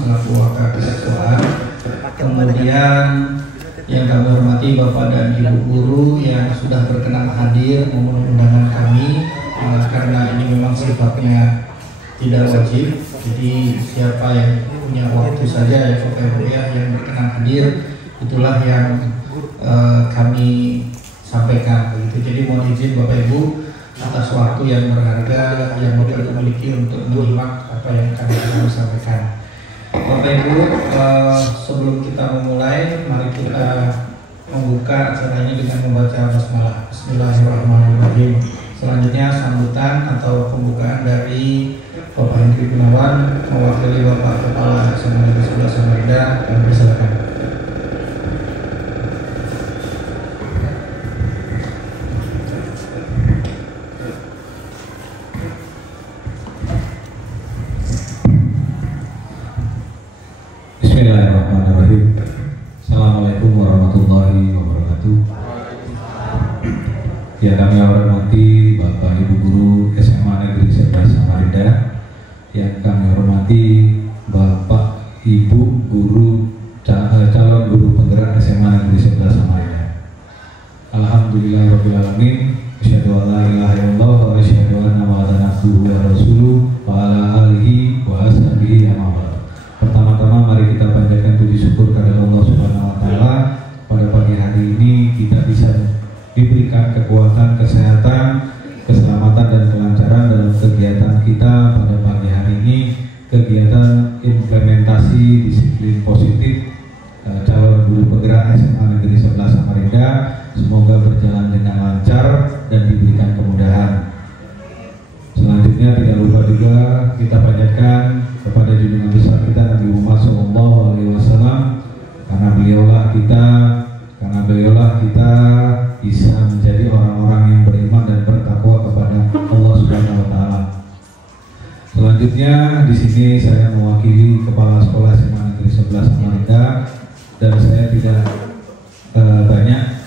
selaku wakil kesetuaan. Kemudian yang kami hormati Bapak dan Ibu guru yang sudah berkenan hadir memenuhi undangan kami, karena ini memang sifatnya tidak wajib. Jadi siapa yang punya waktu saja ya Bapak Ibu ya yang berkenan hadir, itulah yang kami sampaikan begitu. Jadi mohon izin Bapak Ibu atas waktu yang berharga yang Bapak Ibu miliki untuk menyimak apa yang kami akan sampaikan. Bapak Ibu, sebelum kita memulai, mari kita membuka acara ini dengan membaca basmalah. Bismillahirrahmanirrahim. Selanjutnya sambutan atau pembukaan dari Bapak Hendri Gunawan mewakili Bapak Kepala SMA Negeri 11 Samarinda. Kami persilakan. Bismillahirrahmanirrahim. Assalamualaikum warahmatullahi wabarakatuh. Ya, kami hormati Bapak Ibu Guru SMA Negeri 11 Samarinda, yang kami hormati Bapak Ibu Guru calon guru penggerak SMA Negeri 11 Samarinda. Alhamdulillahirrahmanirrahim. Asyhadu an la ilaha illallah wa asyhadu anna Muhammadan abduhu wa rasuluh wa ala alihi wa ashabihi amma. Pertama-tama mari kita panjatkan puji syukur kepada Allah Subhanahu wa taala. Pada pagi hari ini kita bisa diberikan kekuatan, kesehatan, keselamatan dan kelancaran dalam kegiatan kita pada pagi hari ini, kegiatan implementasi disiplin positif calon guru penggerak SMA Negeri 11 Samarinda. Semoga berjalan dengan lancar dan diberikan kemudahan. Selanjutnya tidak lupa juga kita panjatkan kepada junjungan besar kita Nabi Muhammad SAW, karena beliaulah kita bisa menjadi orang-orang yang beriman dan bertakwa kepada Allah Subhanahu wa taala. Selanjutnya di sini saya mewakili Kepala Sekolah SMA Negeri 11 Samarinda, dan saya tidak banyak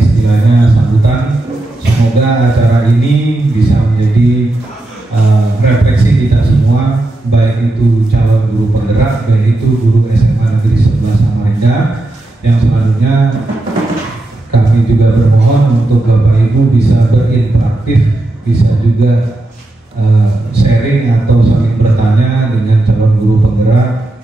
istilahnya sambutan. Semoga acara ini bisa menjadi refleksi kita semua, baik itu calon guru penggerak, baik itu guru SMA Negeri 11 Samarinda. Yang selanjutnya kami juga bermohon untuk Bapak Ibu bisa berinteraktif, bisa juga sharing atau saling bertanya dengan calon guru penggerak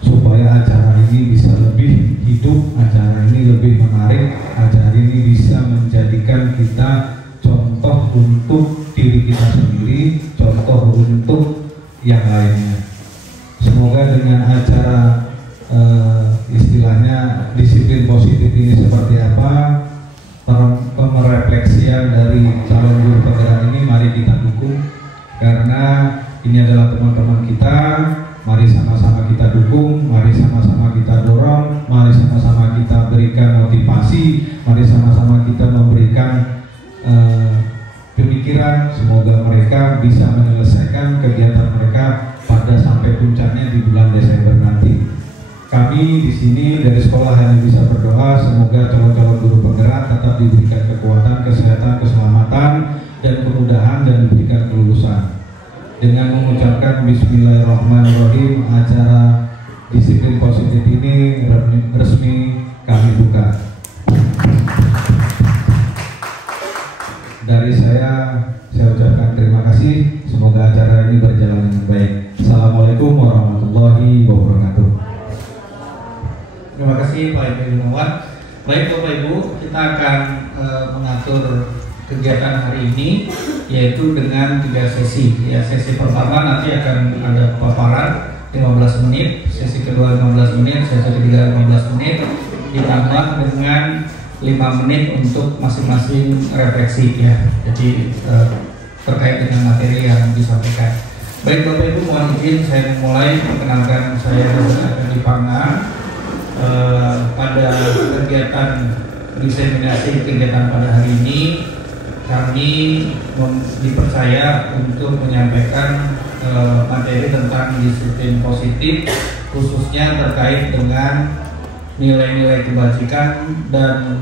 supaya acara ini bisa lebih hidup, acara ini lebih menarik, acara ini bisa menjadikan kita contoh untuk diri kita sendiri, contoh untuk yang lainnya. Semoga dengan acara istilahnya disiplin positif ini seperti apa, pemerefleksian dari calon guru penggerak ini mari kita dukung, karena ini adalah teman-teman kita. Mari sama-sama kita dukung, mari sama-sama kita dorong, mari sama-sama kita berikan motivasi, mari sama-sama kita memberikan pemikiran. Semoga mereka bisa menyelesaikan kegiatan mereka pada sampai puncaknya di bulan Desember nanti. Kami di sini dari sekolah hanya bisa berdoa semoga calon-calon guru penggerak tetap diberikan kekuatan, kesehatan, keselamatan, dan kemudahan, dan diberikan kelulusan. Dengan mengucapkan Bismillahirrahmanirrahim, acara disiplin positif ini resmi kami buka. Dari saya ucapkan terima kasih. Semoga acara ini berjalan dengan baik. Assalamualaikum warahmatullahi wabarakatuh. Terima kasih Pak Ibu Gunawan. Baik Bapak Ibu, kita akan mengatur kegiatan hari ini yaitu dengan 3 sesi. Ya, sesi pertama nanti akan ada paparan 15 menit, sesi kedua 15 menit, sesi ketiga 15 menit, ditambah dengan 5 menit untuk masing-masing refleksi ya. Jadi terkait dengan materi yang disampaikan. Baik Bapak Ibu, mohon izin saya memulai. Perkenalkan, saya Dr. Adi Panga. Pada kegiatan diseminasi kegiatan pada hari ini, kami dipercaya untuk menyampaikan materi tentang disiplin positif, khususnya terkait dengan nilai-nilai kebajikan dan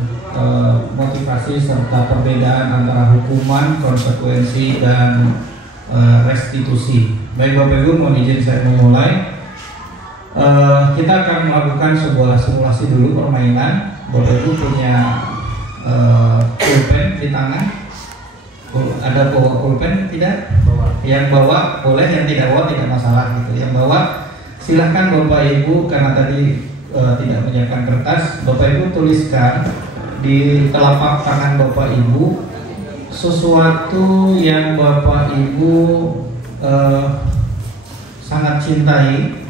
motivasi serta perbedaan antara hukuman, konsekuensi, dan restitusi. Baik Bapak Ibu, mohon izin saya memulai. Kita akan melakukan sebuah simulasi dulu permainan. Bapak Ibu punya pulpen di tangan. Ada bawa pulpen tidak? Yang bawa boleh, yang tidak bawa tidak masalah gitu. Yang bawa silahkan Bapak Ibu, karena tadi tidak menyiapkan kertas, Bapak Ibu tuliskan di telapak tangan Bapak Ibu sesuatu yang Bapak Ibu sangat cintai,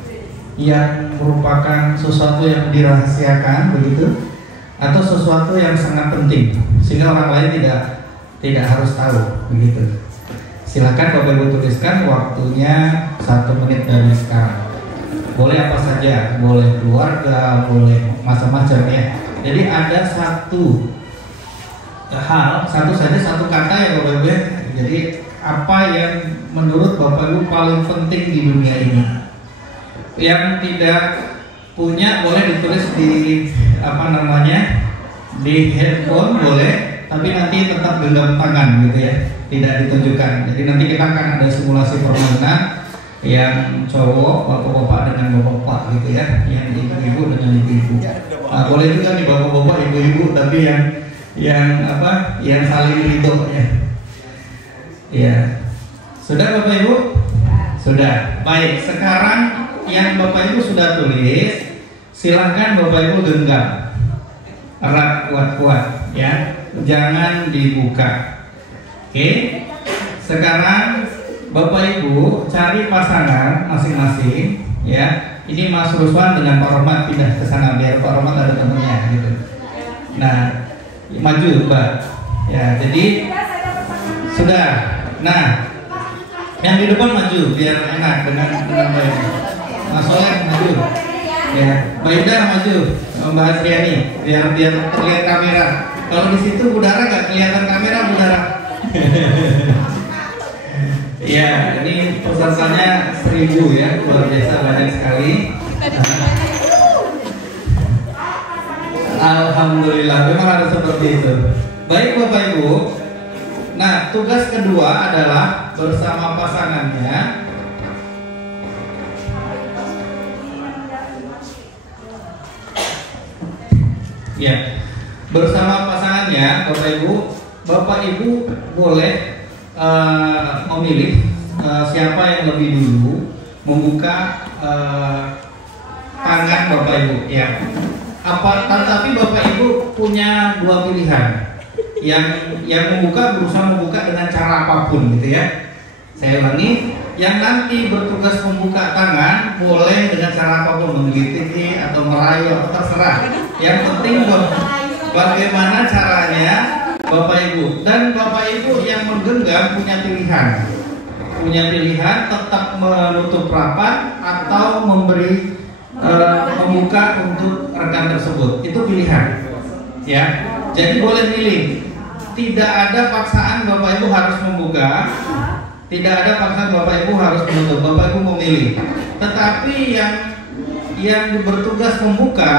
yang merupakan sesuatu yang dirahasiakan begitu, atau sesuatu yang sangat penting sehingga orang lain tidak harus tahu begitu. Silakan Bapak Ibu tuliskan, waktunya 1 menit dari sekarang. Boleh apa saja, boleh keluarga, boleh macam-macam ya. Jadi ada satu hal, satu kata ya Bapak Ibu. Jadi apa yang menurut Bapak Ibu paling penting di dunia ini? Yang tidak punya boleh ditulis di di handphone boleh, tapi nanti tetap genggam tangan gitu ya, tidak ditunjukkan. Jadi nanti kita akan ada simulasi permainan yang cowok bapak-bapak dengan bapak-bapak gitu ya, yang ibu-ibu dengan ibu-ibu. Boleh juga nih bapak-bapak ibu-ibu, tapi yang saling ridho ya. Ya, sudah Bapak Ibu? Sudah. Baik, sekarang yang Bapak Ibu sudah tulis, silahkan Bapak Ibu genggam erat kuat-kuat ya, jangan dibuka. Oke, sekarang Bapak Ibu cari pasangan masing-masing ya. Ini Mas Ruswan dengan Pak Rohmat pindah ke sana biar Pak Rohmat ada temennya gitu. Nah, maju Mbak. Ya, jadi sudah. Nah, yang di depan maju biar enak dengan baik. Mas Soleh maju. Ya, Mbak Ida maju. Mbak Adriani biar terlihat kamera. Kalau di situ udara nggak kelihatan kamera udara. Ya, ini pesertanya 1000 ya, luar biasa banyak sekali. Alhamdulillah, memang harus seperti itu. Baik Bapak Ibu. Nah, tugas kedua adalah bersama pasangannya. Ya, bersama pasangannya, Bapak Ibu boleh memilih siapa yang lebih dulu membuka tangan Bapak Ibu ya. Tapi Bapak Ibu punya 2 pilihan. Yang berusaha membuka dengan cara apapun gitu ya. Saya ulangi, yang nanti bertugas membuka tangan boleh dengan cara apapun, menggigit atau merayu atau terserah. Yang penting bagaimana caranya Bapak Ibu, dan Bapak Ibu yang menggenggam punya pilihan tetap menutup rapat atau membuka untuk rekan tersebut. Itu pilihan ya. Jadi boleh milih. Tidak ada paksaan Bapak Ibu harus membuka, tidak ada paksaan Bapak Ibu harus menutup. Bapak Ibu memilih. Tetapi yang bertugas membuka,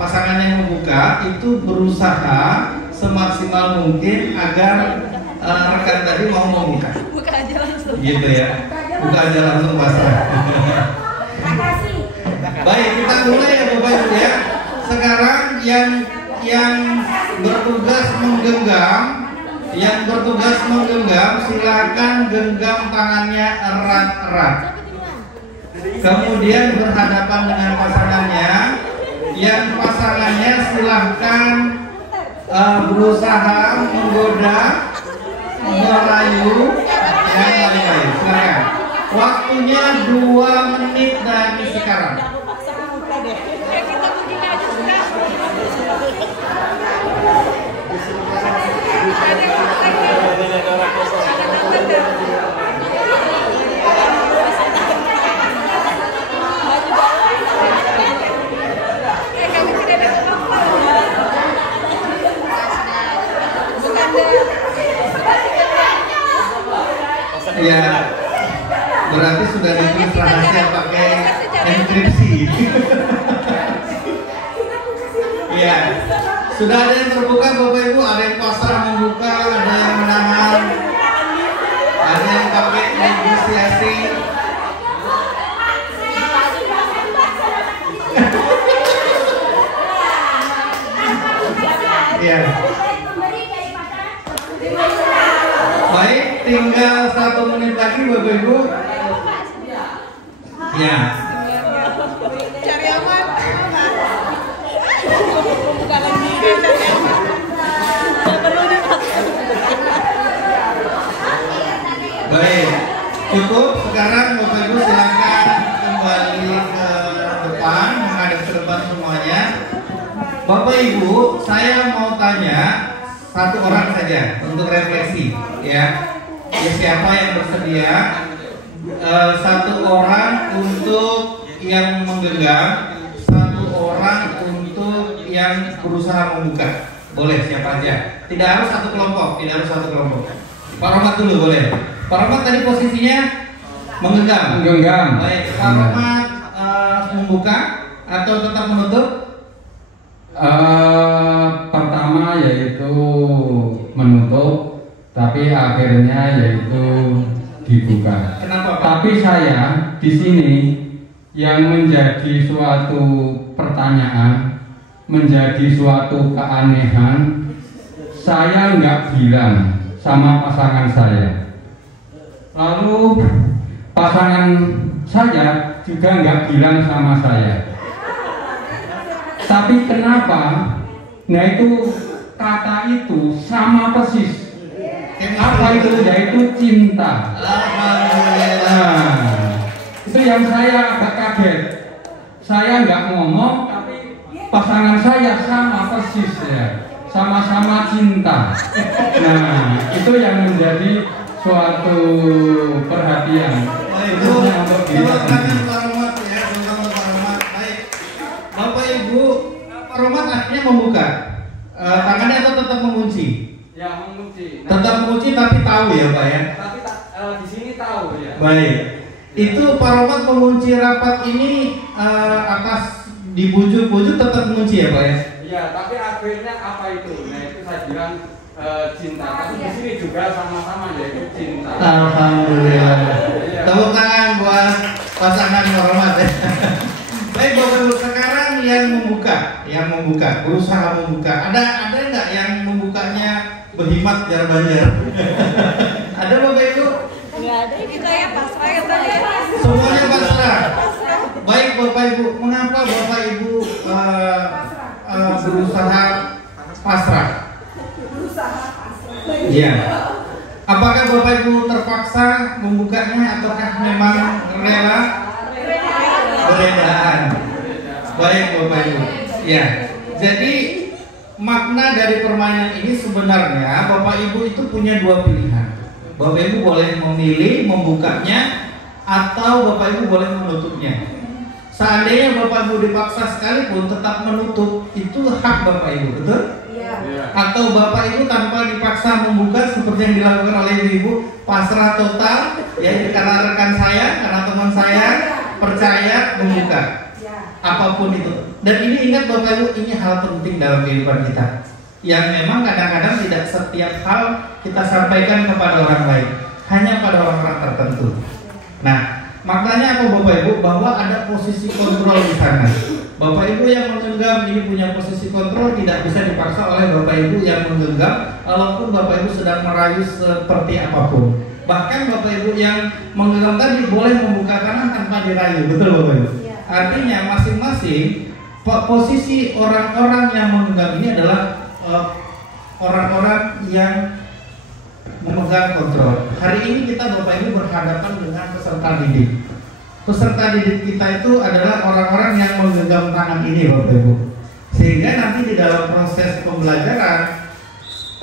pasangan yang membuka itu berusaha semaksimal mungkin agar rekan tadi mau membuka. Buka aja langsung. Gitu ya. Buka aja langsung pasrah. Baik, kita mulai ya Bapak Ibu ya. Sekarang yang bertugas menggenggam, silakan genggam tangannya erat-erat. Kemudian berhadapan dengan pasangannya. Yang pasangannya silahkan berusaha menggoda, merayu, dan lain-lain. Silakan. Waktunya 2 menit dari sekarang. Ya, berarti sudah ditulis rahasia pakai enkripsi. Ya, sudah ada yang terbuka Bapak Ibu, ada yang pasrah membuka, ada yang menahan. Ada yang pakai negosiasi. Ya. Baik, tinggal 1 menit lagi Bapak Ibu. Ya. Cari aman. Baik, cukup. Sekarang Bapak Ibu silakan kembali ke depan, menghadap ke depan semuanya. Bapak Ibu, saya mau tanya satu orang saja untuk refleksi, ya. Siapa yang bersedia? Satu orang untuk yang menggenggam, satu orang untuk yang berusaha membuka. Boleh siapa aja. Tidak harus satu kelompok, tidak harus satu kelompok. Pak Romat dulu boleh. Pak Romat tadi posisinya menggenggam. Menggenggam. Baik, Pak Romat membuka atau tetap menutup? Pertama yaitu menutup, tapi akhirnya yaitu dibuka. Kenapa Pak? Tapi saya di sini yang menjadi suatu pertanyaan, menjadi suatu keanehan, saya nggak bilang sama pasangan saya. Lalu pasangan saya juga nggak bilang sama saya. Tapi kenapa? Nah itu kata itu sama persis. Apa itu? Yaitu cinta. Nah, itu yang saya agak kaget. Saya nggak ngomong, tapi pasangan saya sama persis ya, sama-sama cinta. Nah, itu yang menjadi suatu perhatian. Khususnya untuk diri sendiri. Bapak Ibu, Pak Romat akhirnya membuka tangannya atau tetap mengunci? Ya mengunci. Tetap mengunci tapi tahu ya Pak ya? Tapi di sini tahu ya. Baik. Itu Pak Romat mengunci rapat ini atas dibujuk-bujuk tetap mengunci ya Pak ya? Iya, tapi akhirnya apa itu? Nah itu saya bilang cinta. Tapi di sini juga sama-sama yaitu cinta. Alhamdulillah. Iya. Tepuk tangan buat pasangan Pak Romat ya. Baik Bapak Ibu, sekarang yang membuka, berusaha membuka. Ada nggak yang membukanya berhemat jar banjar? Ada Bapak Ibu? Nggak ada. Kita ya pasrah ya tadi. Semuanya pasrah. Baik Bapak Ibu, mengapa Bapak Ibu berusaha pasrah? Iya. Apakah Bapak Ibu terpaksa membukanya ataukah memang rela? Perbedaan. Baik Bapak Ibu. Ya. Jadi makna dari permainan ini sebenarnya Bapak Ibu itu punya dua pilihan. Bapak Ibu boleh memilih membukanya atau Bapak Ibu boleh menutupnya. Seandainya Bapak Ibu dipaksa sekalipun tetap menutup, itu hak Bapak Ibu, betul? Iya. Atau Bapak Ibu tanpa dipaksa membuka seperti yang dilakukan oleh Ibu, pasrah total, ya karena rekan saya, karena teman saya percaya membuka apapun itu. Dan ini ingat Bapak Ibu, ini hal penting dalam kehidupan kita, yang memang kadang-kadang tidak setiap hal kita sampaikan kepada orang lain, hanya pada orang-orang tertentu. Nah, maknanya apa Bapak Ibu? Bahwa ada posisi kontrol di sana. Bapak Ibu yang menggenggam ini punya posisi kontrol, tidak bisa dipaksa oleh Bapak Ibu yang menggenggam, walaupun Bapak Ibu sedang merayu seperti apapun. Bahkan Bapak Ibu yang menggenggam tadi boleh membuka tangan tanpa dirayu, betul Bapak Ibu? Artinya masing-masing posisi orang-orang yang menggenggam ini adalah orang-orang yang memegang kontrol. Hari ini kita Bapak Ibu berhadapan dengan peserta didik. Peserta didik kita itu adalah orang-orang yang menggenggam tangan ini Bapak Ibu. Sehingga nanti di dalam proses pembelajaran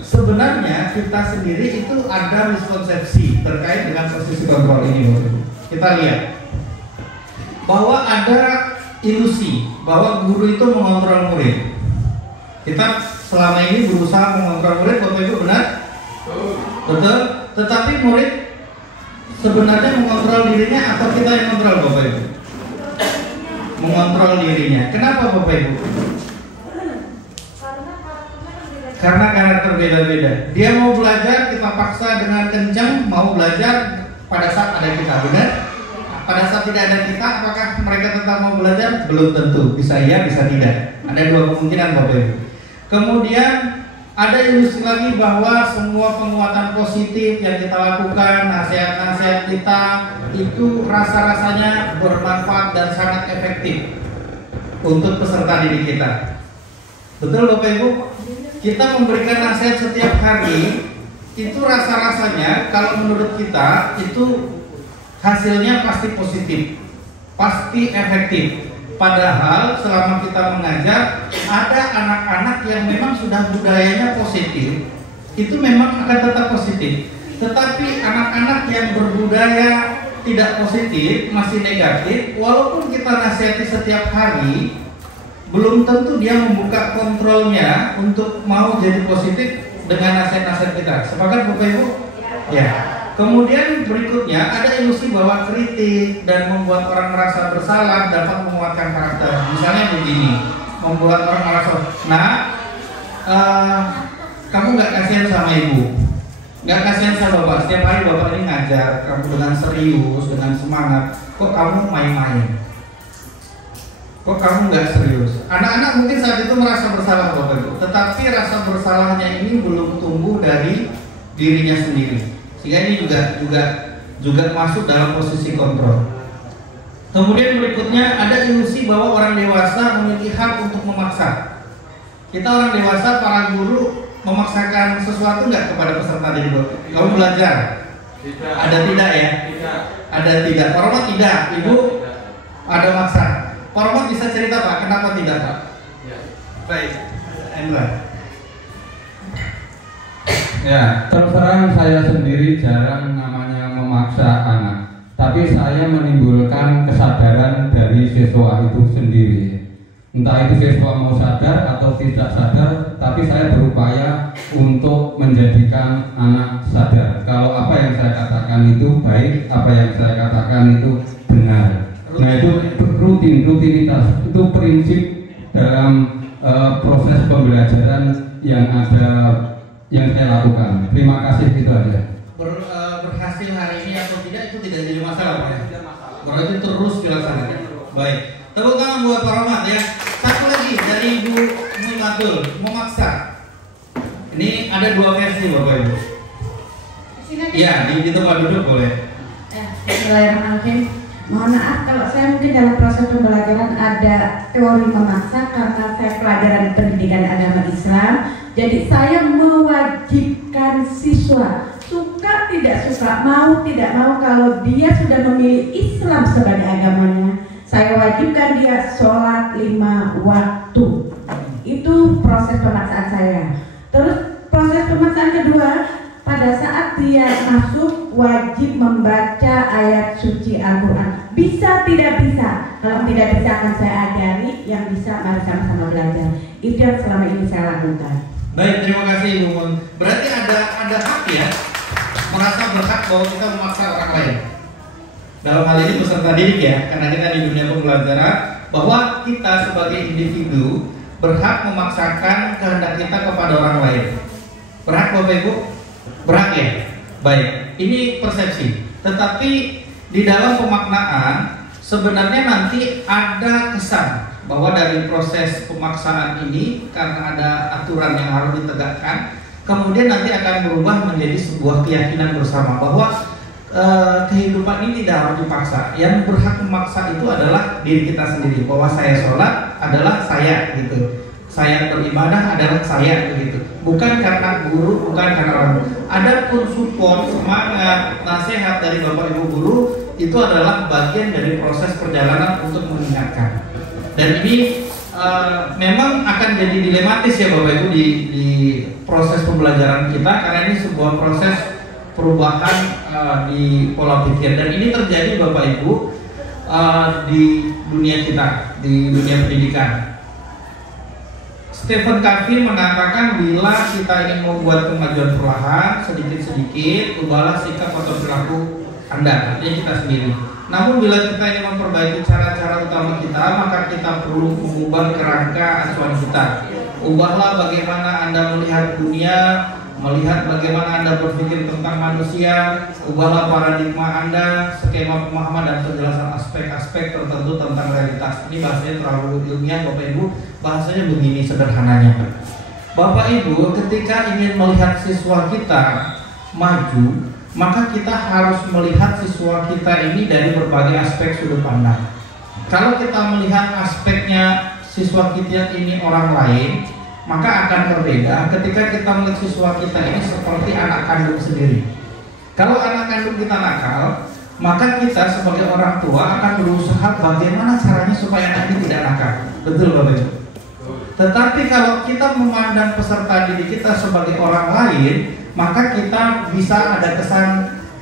sebenarnya kita sendiri itu ada miskonsepsi terkait dengan posisi kontrol ini Bapak Ibu. Kita lihat bahwa ada ilusi bahwa guru itu mengontrol murid. Kita selama ini berusaha mengontrol murid, Bapak Ibu benar? Betul. Tetapi murid sebenarnya mengontrol dirinya atau kita yang mengontrol Bapak Ibu? Mengontrol dirinya. Kenapa Bapak Ibu? Karena karakter beda-beda. Dia mau belajar, kita paksa dengan kencang, mau belajar pada saat ada kita, benar? Pada saat tidak ada kita, apakah mereka tetap mau belajar? Belum tentu, bisa iya, bisa tidak. Ada dua kemungkinan Bapak Ibu. Kemudian ada ilusi lagi bahwa semua penguatan positif yang kita lakukan, nasihat-nasihat kita itu rasa-rasanya bermanfaat dan sangat efektif untuk peserta didik kita. Betul Bapak Ibu? Kita memberikan nasihat setiap hari, itu rasa-rasanya kalau menurut kita itu hasilnya pasti positif, pasti efektif. Padahal selama kita mengajar, ada anak-anak yang memang sudah budayanya positif, itu memang akan tetap positif. Tetapi anak-anak yang berbudaya tidak positif, masih negatif, walaupun kita nasihati setiap hari, belum tentu dia membuka kontrolnya untuk mau jadi positif dengan nasihat-nasihat kita. Sepakat Bapak Ibu? Ya. Kemudian berikutnya ada ilusi bahwa kritik dan membuat orang merasa bersalah dapat menguatkan karakter. Misalnya begini, membuat orang merasa, kamu nggak kasihan sama ibu, nggak kasihan sama bapak. Setiap hari bapak ini ngajar kamu dengan serius, dengan semangat. Kok kamu main-main? Kok kamu nggak serius? Anak-anak mungkin saat itu merasa bersalah Bapak Ibu, tetapi rasa bersalahnya ini belum tumbuh dari dirinya sendiri, sehingga ini juga masuk dalam posisi kontrol. Kemudian berikutnya ada ilusi bahwa orang dewasa memiliki hak untuk memaksa. Kita orang dewasa, para guru memaksakan sesuatu nggak kepada peserta didik? Kamu belajar? Tidak. Ada tidak ya? Tidak. Ada tidak. Format tidak. Ibu ada maksa. Format bisa cerita Pak, kenapa tidak Pak? Ya. Baik, Endra. Ya, terus terang saya sendiri jarang namanya memaksa anak, tapi saya menimbulkan kesadaran dari siswa itu sendiri. Entah itu siswa mau sadar atau tidak sadar, tapi saya berupaya untuk menjadikan anak sadar kalau apa yang saya katakan itu baik, apa yang saya katakan itu benar. Nah itu rutinitas, itu prinsip dalam proses pembelajaran yang saya lakukan. Terima kasih, itu aja. Berhasil hari ini atau tidak itu tidak jadi masalah Pak ya? Berarti terus dilaksanakan. Baik, tepuk tangan buat Pak Rahmat ya. Satu lagi dari Ibu Muimatul, memaksa. Ini ada dua versi Bapak Ibu. Iya, di tempat duduk boleh. Bismillahirrahmanirrahim. Mohon maaf kalau saya mungkin dalam proses pembelajaran ada teori memaksa karena saya pelajaran pendidikan agama Islam. Jadi saya mewajibkan siswa, suka tidak suka, mau tidak mau, kalau dia sudah memilih Islam sebagai agamanya, saya wajibkan dia sholat 5 waktu. Itu proses pemaksaan saya. Terus proses pemaksaan kedua, pada saat dia masuk wajib membaca ayat suci Al-Quran. Bisa tidak bisa? Kalau tidak bisa akan saya ajari, yang bisa mari sama-sama belajar. Itu yang selama ini saya lakukan. Baik, terima kasih Ibu Mun. Berarti ada hak ya, merasa berhak bahwa kita memaksa orang lain. Dalam hal ini peserta didik ya, karena kita di dunia pembelajaran, bahwa kita sebagai individu berhak memaksakan kehendak kita kepada orang lain. Berhak Bapak Ibu? Berhak ya? Baik, ini persepsi. Tetapi di dalam pemaknaan sebenarnya nanti ada kesan bahwa dari proses pemaksaan ini, karena ada aturan yang harus ditegakkan, kemudian nanti akan berubah menjadi sebuah keyakinan bersama bahwa kehidupan ini tidak harus dipaksa. Yang berhak memaksa itu adalah diri kita sendiri, bahwa saya sholat adalah saya gitu, saya beribadah adalah saya begitu, bukan karena guru, bukan karena orang. Adapun support, semangat, nasihat dari Bapak Ibu guru itu adalah bagian dari proses perjalanan untuk mengingatkan. Dan ini memang akan jadi dilematis ya Bapak Ibu di proses pembelajaran kita, karena ini sebuah proses perubahan di pola pikir, dan ini terjadi Bapak Ibu di dunia kita, di dunia pendidikan. Stephen Covey mengatakan bila kita ingin membuat kemajuan perlahan, sedikit-sedikit, ubahlah sikap atau perilaku Anda, artinya kita sendiri. Namun bila kita ingin memperbaiki cara-cara utama kita, maka kita perlu mengubah kerangka acuan kita. ubahlah bagaimana Anda melihat dunia, melihat bagaimana Anda berpikir tentang manusia, ubahlah paradigma Anda, skema pemahaman dan penjelasan aspek-aspek tertentu tentang realitas. Ini bahasanya terlalu ilmiah Bapak Ibu, bahasanya begini sederhananya. Bapak Ibu, ketika ingin melihat siswa kita maju, maka kita harus melihat siswa kita ini dari berbagai aspek sudut pandang. Kalau kita melihat aspeknya siswa kita ini orang lain, maka akan berbeda ketika kita melihat siswa kita ini seperti anak kandung sendiri. Kalau anak kandung kita nakal, maka kita sebagai orang tua akan berusaha bagaimana caranya supaya anak ini tidak nakal. Betul Bapak Ibu? Tetapi kalau kita memandang peserta didik kita sebagai orang lain, maka kita bisa ada kesan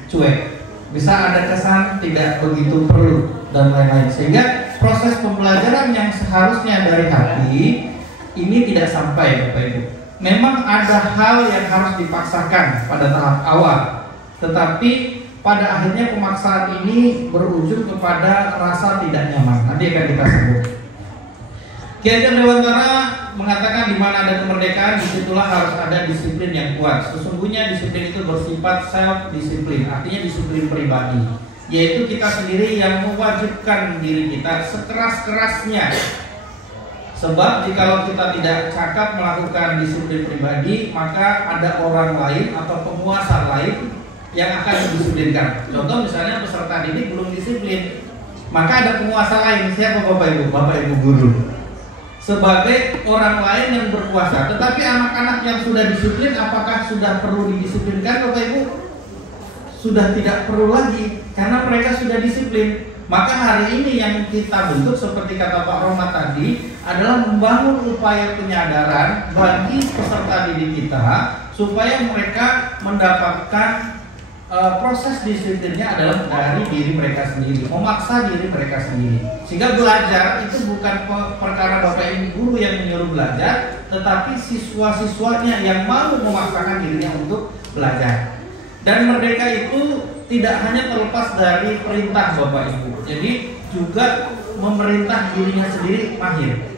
cuek, bisa ada kesan tidak begitu perlu dan lain-lain, sehingga proses pembelajaran yang seharusnya dari hati ini tidak sampai Bapak Ibu. Memang ada hal yang harus dipaksakan pada tahap awal, tetapi pada akhirnya pemaksaan ini berujung kepada rasa tidak nyaman. Nanti akan kita sebut. Ki Hajar Dewantara mengatakan di mana ada kemerdekaan, disitulah harus ada disiplin yang kuat. Sesungguhnya disiplin itu bersifat self-disiplin, artinya disiplin pribadi, yaitu kita sendiri yang mewajibkan diri kita sekeras-kerasnya. Sebab jikalau kita tidak cakap melakukan disiplin pribadi, maka ada orang lain atau penguasa lain yang akan didisiplinkan. Contoh misalnya peserta didik belum disiplin, maka ada penguasa lain. Siapa Bapak Ibu? Bapak Ibu guru sebagai orang lain yang berkuasa. Tetapi anak-anak yang sudah disiplin, apakah sudah perlu didisiplinkan Bapak Ibu? Sudah tidak perlu lagi, karena mereka sudah disiplin. Maka hari ini yang kita bentuk seperti kata Pak Rohmat tadi adalah membangun upaya penyadaran bagi peserta didik kita supaya mereka mendapatkan proses disiplinnya adalah dari diri mereka sendiri, memaksa diri mereka sendiri. Sehingga belajar itu bukan perkara Bapak Ibu guru yang menyuruh belajar, tetapi siswa-siswanya yang mau memaksakan dirinya untuk belajar. Dan merdeka itu tidak hanya terlepas dari perintah Bapak Ibu, jadi juga memerintah dirinya sendiri mahir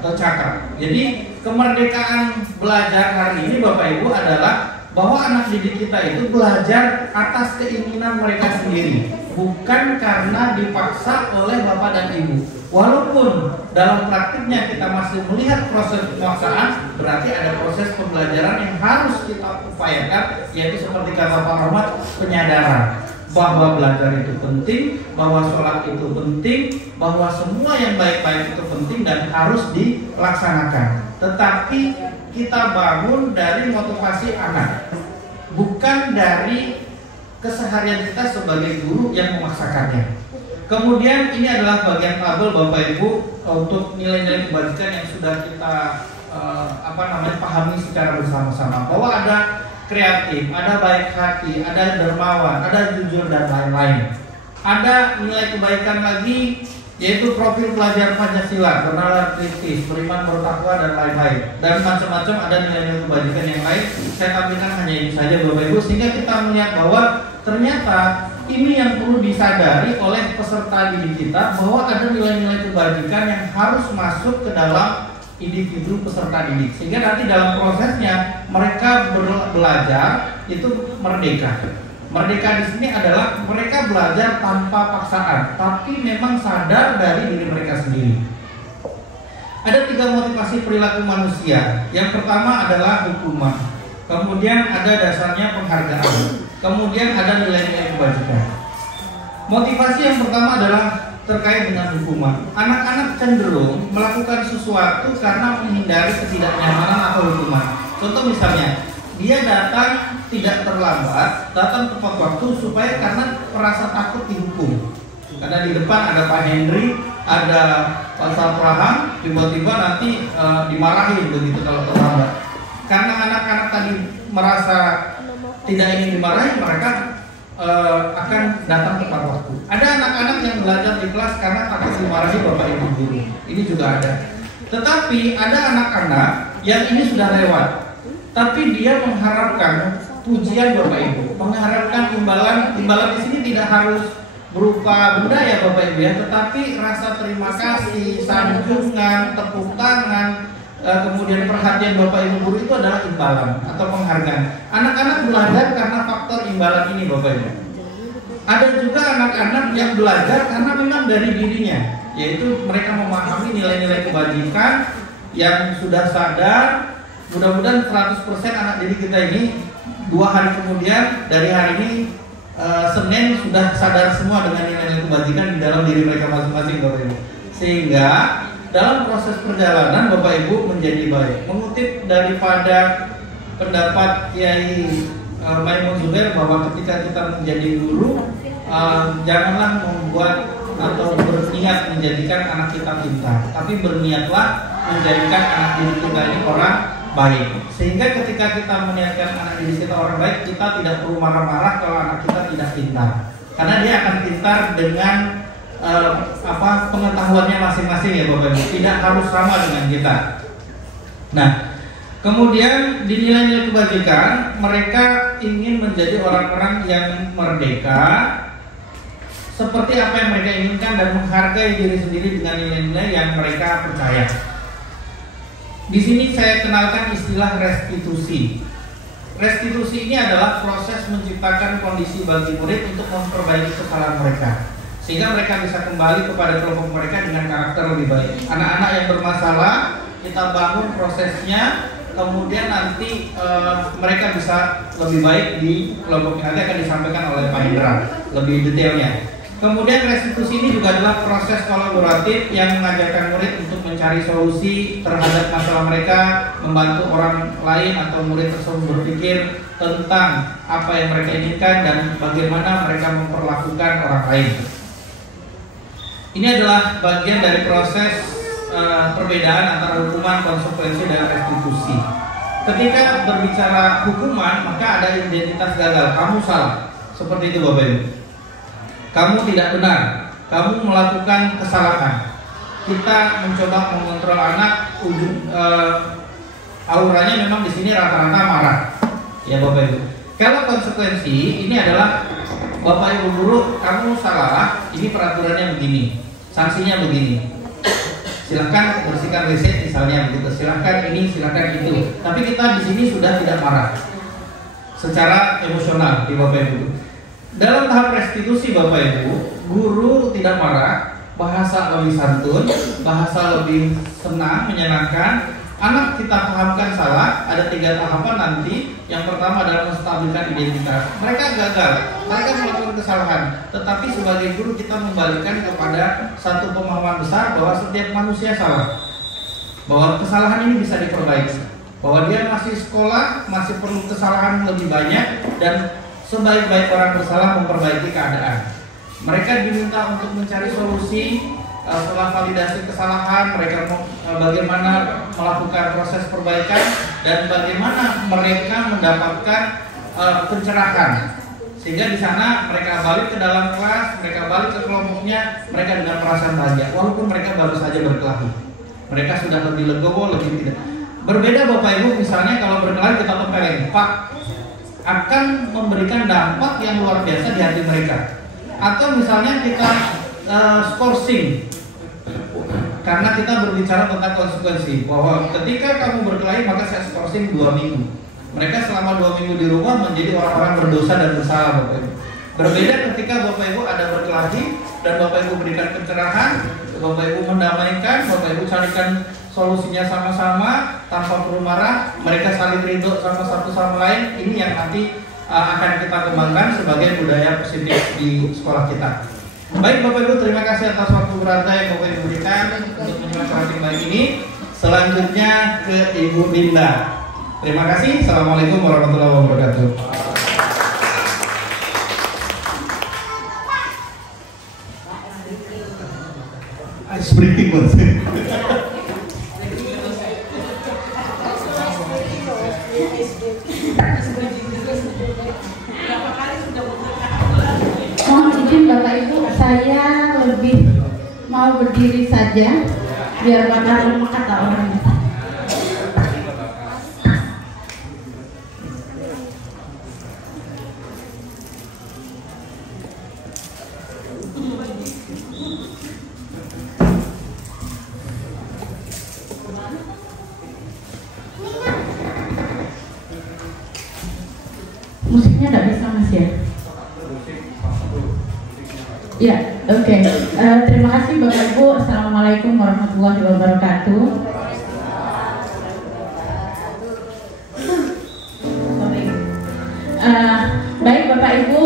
atau cakap. Jadi kemerdekaan belajar hari ini Bapak Ibu adalah bahwa anak didik kita itu belajar atas keinginan mereka sendiri, bukan karena dipaksa oleh Bapak dan Ibu. Walaupun dalam praktiknya kita masih melihat proses pemaksaan, berarti ada proses pembelajaran yang harus kita upayakan, yaitu seperti kata Pak Rahmat, penyadaran bahwa belajar itu penting, bahwa sholat itu penting, bahwa semua yang baik-baik itu penting dan harus dilaksanakan. Tetapi kita bangun dari motivasi anak, bukan dari keseharian kita sebagai guru yang memaksakannya. Kemudian ini adalah bagian tabel Bapak Ibu untuk nilai-nilai kebajikan yang sudah kita pahami secara bersama-sama, bahwa ada kreatif, ada baik hati, ada dermawan, ada jujur dan lain-lain. Ada nilai kebaikan lagi, yaitu profil pelajar Pancasila, bernalar kritis, beriman, bertakwa dan lain-lain, dan macam-macam ada nilai-nilai kebajikan yang lain. Saya tampilkan hanya ini saja Bapak Ibu, sehingga kita melihat bahwa ternyata ini yang perlu disadari oleh peserta didik kita, bahwa ada nilai-nilai kebajikan yang harus masuk ke dalam individu peserta didik, sehingga nanti dalam prosesnya mereka belajar itu merdeka. Merdeka di sini adalah mereka belajar tanpa paksaan, tapi memang sadar dari diri mereka sendiri. Ada 3 motivasi perilaku manusia. Yang pertama adalah hukuman, kemudian ada dasarnya penghargaan, kemudian ada nilai-nilai kebajikan. Motivasi yang pertama adalah terkait dengan hukuman. Anak-anak cenderung melakukan sesuatu karena menghindari ketidaknyamanan atau hukuman. Contoh misalnya, dia datang tidak terlambat, datang tepat waktu supaya karena merasa takut dihukum. Karena di depan ada Pak Henry, ada Pak Sapraham, tiba-tiba nanti dimarahin begitu kalau terlambat. Karena anak-anak tadi merasa tidak ingin dimarahin, mereka akan datang tepat waktu. Ada anak-anak yang belajar di kelas karena takut dimarahi Bapak Ibu guru. Ini juga ada. Tetapi ada anak-anak yang ini sudah lewat, tapi dia mengharapkan pujian Bapak Ibu, mengharapkan imbalan. Imbalan di sini tidak harus berupa benda ya Bapak Ibu ya, tetapi rasa terima kasih, sanjungan, tepuk tangan, kemudian perhatian Bapak Ibu guru itu adalah imbalan atau penghargaan. Anak-anak belajar karena faktor imbalan ini Bapak Ibu. Ada juga anak-anak yang belajar karena memang dari dirinya, yaitu mereka memahami nilai-nilai kebajikan yang sudah sadar. Mudah-mudahan 100% anak didik kita ini 2 hari kemudian dari hari ini Senin sudah sadar semua dengan nilai-nilai kebajikan di dalam diri mereka masing-masing Bapak Ibu. Sehingga dalam proses perjalanan Bapak Ibu menjadi baik. Mengutip daripada pendapat Kiai Maimun Zubair bahwa ketika kita menjadi guru, janganlah membuat atau berniat menjadikan anak kita pintar, tapi berniatlah menjadikan anak didik kita ini orang baik. Sehingga ketika kita meniatkan anak didik kita orang baik, kita tidak perlu marah-marah kalau anak kita tidak pintar, karena dia akan pintar dengan pengetahuannya masing-masing ya Bapak Ibu, tidak harus sama dengan kita. Nah, kemudian di nilai-nilai kebajikan, mereka ingin menjadi orang-orang yang merdeka, seperti apa yang mereka inginkan dan menghargai diri sendiri dengan nilai-nilai yang mereka percaya. Di sini saya kenalkan istilah restitusi. Restitusi ini adalah proses menciptakan kondisi bagi murid untuk memperbaiki kesalahan mereka, sehingga mereka bisa kembali kepada kelompok mereka dengan karakter lebih baik. Anak-anak yang bermasalah, kita bangun prosesnya, kemudian nanti mereka bisa lebih baik di kelompok. Nanti akan disampaikan oleh Pak Indra lebih detailnya. Kemudian restitusi ini juga adalah proses kolaboratif yang mengajarkan murid untuk mencari solusi terhadap masalah mereka, membantu orang lain atau murid tersebut berpikir tentang apa yang mereka inginkan dan bagaimana mereka memperlakukan orang lain. Ini adalah bagian dari proses perbedaan antara hukuman, konsekuensi, dan restitusi. Ketika berbicara hukuman, maka ada identitas gagal. Kamu salah, seperti itu Bapak Ibu. Kamu tidak benar, kamu melakukan kesalahan. Kita mencoba mengontrol anak, auranya memang di sini rata-rata marah, ya Bapak Ibu. Kalau konsekuensi ini adalah Bapak Ibu guru, kamu salah, ini peraturannya begini, sanksinya begini. Silahkan bersihkan WC misalnya begitu, silahkan ini, silahkan itu. Tapi kita di sini sudah tidak marah secara emosional di Bapak Ibu. Dalam tahap restitusi Bapak Ibu, guru tidak marah, bahasa lebih santun, bahasa lebih senang, menyenangkan. Anak kita pahamkan salah, ada 3 tahapan nanti. Yang pertama adalah menstabilkan identitas. Mereka gagal, mereka melakukan kesalahan. Tetapi sebagai guru kita membalikan kepada satu pemahaman besar bahwa setiap manusia salah, bahwa kesalahan ini bisa diperbaiki, bahwa dia masih sekolah, masih perlu kesalahan lebih banyak, dan sebaik-baik orang bersalah memperbaiki keadaan. Mereka diminta untuk mencari solusi setelah validasi kesalahan, mereka bagaimana melakukan proses perbaikan dan bagaimana mereka mendapatkan pencerahan. Sehingga di sana mereka balik ke dalam kelas, mereka balik ke kelompoknya, mereka dengan perasaan bahagia. Walaupun mereka baru saja berkelahi, mereka sudah lebih legowo, lebih tidak. Berbeda Bapak Ibu, misalnya kalau berkelahi kita tempelin, Pak, akan memberikan dampak yang luar biasa di hati mereka. Atau misalnya kita skorsing, karena kita berbicara tentang konsekuensi, bahwa ketika kamu berkelahi maka saya skorsing 2 minggu. Mereka selama 2 minggu di rumah menjadi orang-orang berdosa dan bersalah Bapak Ibu. Berbeda ketika Bapak Ibu ada berkelahi dan Bapak Ibu berikan pencerahan, Bapak Ibu mendamaikan, Bapak Ibu carikan solusinya sama-sama tanpa perlu marah, mereka saling ridho sama satu sama lain. Ini yang nanti akan kita kembangkan sebagai budaya positif di sekolah kita. Baik Bapak Ibu, terima kasih atas waktu berharga yang Bapak Ibu berikan untuk menyimak yang baik ini. Selanjutnya ke Ibu Dinda. Terima kasih. Assalamualaikum warahmatullahi wabarakatuh. Sprinting Mas. Mohon izin Bapak Ibu, saya lebih mau berdiri saja biar bakal kata orang. Mas ya. Ya, oke. Terima kasih Bapak Ibu. Assalamualaikum warahmatullahi wabarakatuh. Baik Bapak Ibu,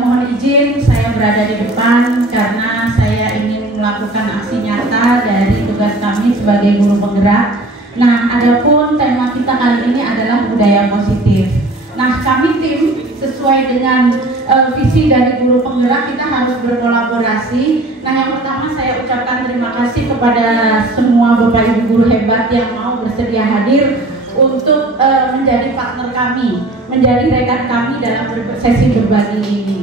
mohon izin saya berada di depan karena saya ingin melakukan aksi nyata dari tugas kami sebagai guru penggerak. Nah, adapun tema kita kali ini adalah budaya positif. Nah, kami tim sesuai dengan visi dari guru penggerak, kita harus berkolaborasi. Nah, yang pertama saya ucapkan terima kasih kepada semua Bapak Ibu guru hebat yang mau bersedia hadir untuk menjadi partner kami, menjadi rekan kami dalam sesi berbagi ini.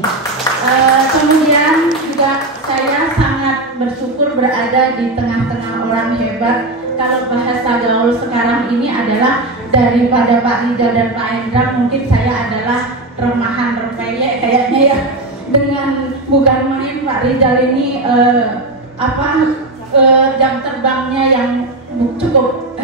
Kemudian juga saya sangat bersyukur berada di tengah-tengah orang hebat. Kalau bahasa gaul sekarang ini adalah daripada Pak Rizal dan Pak Hendra, mungkin saya adalah remahan rempeyek kayaknya ya. Dengan bukan main Pak Rizal ini jam terbangnya yang cukup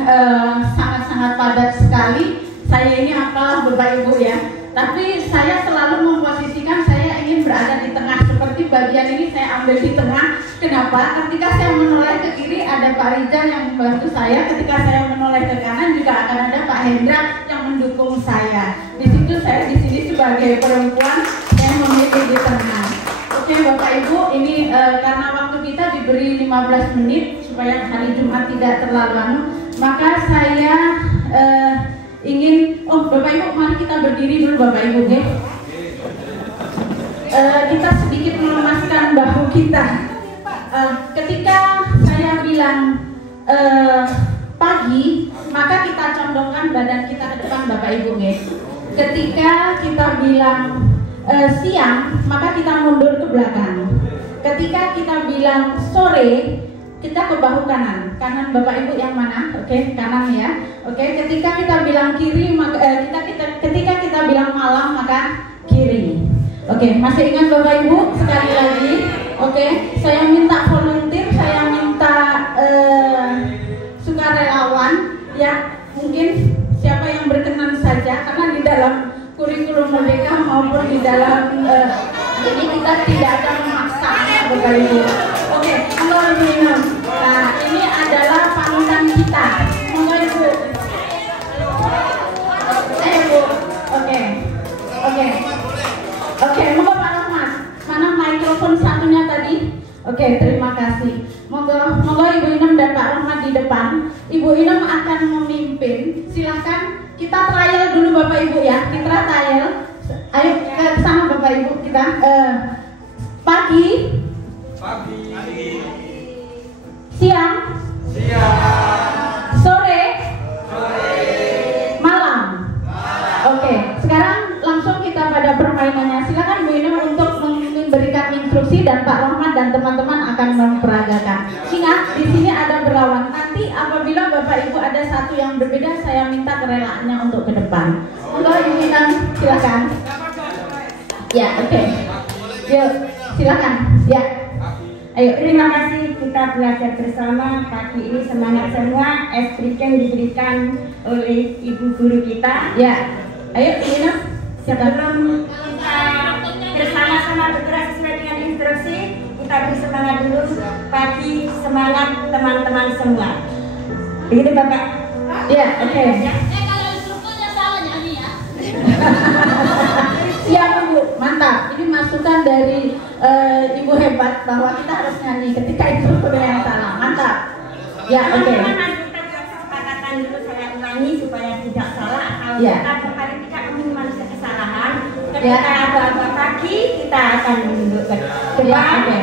sangat-sangat padat sekali. Saya ini apalah Bapak Ibu ya. Tapi saya selalu memposisikan saya ingin berada di tengah. Seperti bagian ini saya ambil di tengah. Kenapa? Ketika saya menoleh ke kiri ada Pak Rizal yang membantu saya. Ketika saya menoleh ke kanan juga akan ada Pak Hendra yang mendukung saya. Di situ saya di sini sebagai perempuan saya memilih di tengah. Oke Bapak Ibu, ini karena waktu kita diberi 15 menit supaya hari Jumat tidak terlalu maka saya ingin, Bapak Ibu mari kita berdiri dulu Bapak Ibu ya. Kita sedikit melemaskan bahu kita. Ketika saya bilang pagi, maka kita condongkan badan kita ke depan Bapak Ibu ya. Ketika kita bilang siang, maka kita mundur ke belakang. Ketika kita bilang sore, kita ke bahu kanan. Kanan Bapak Ibu yang mana? Oke, kanan ya. Oke, ketika kita bilang kiri, maka ketika kita bilang malam, maka kiri. Oke, masih ingat Bapak Ibu? Sekali lagi. Oke, saya minta volunteer, saya minta sukarelawan ya. Mungkin siapa yang berkenan saja, karena di dalam kurikulum Merdeka maupun di dalam ini kita tidak ada memaksa Bapak Ibu. Oke, monggo minum. Nah, ini adalah panutan kita. Monggo Ibu. Ayo Bu. Oke. Oke, monggo Pak Rahmat. Mana mikrofon satunya tadi? Oke, terima kasih. Monggo Ibu Inem dan Pak Rahmat di depan. Ibu Inem akan memimpin. Silakan. Kita trial dulu Bapak Ibu ya, kita trial. Ayo ke sana Bapak Ibu kita. Pagi. Siang. Sore. Malam. Oke, sekarang langsung kita pada permainannya. Silakan Bu Inem untuk memberikan instruksi dan Pak Rahmat dan teman-teman akan memperagakan. Ingat, di sini ada berlawan. Nanti apabila Bapak Ibu ada satu yang berbeda, saya minta kerelaannya untuk ke depan. Monggo Ibu Inem, silakan. Ya, oke. Yuk, silakan. Ya. Ayo, terima kasih kita belajar bersama pagi ini, semangat semua. SPK diberikan oleh Ibu Guru kita. Ya. Ayo, Ibu Inem. Sebelum kita bersama-sama bergerak sesuai dengan instruksi, kita beri semangat dulu. Pagi semangat teman-teman semua. Begitu Bapak? Ya, oke. Kalau instrukturnya salah nyanyi ya. Siap Bu, mantap. Ini masukan dari Ibu hebat bahwa kita harus nyanyi ketika instrukturnya yang salah. Mantap. Ya, oke. Teman-teman, kita buat kesepakatan dulu, saya ulangi supaya tidak salah atau Ya. kita paling tidak meminimalisir kesalahan. Ketika ada pagi kita akan menunduk ke depan. Ya, oke.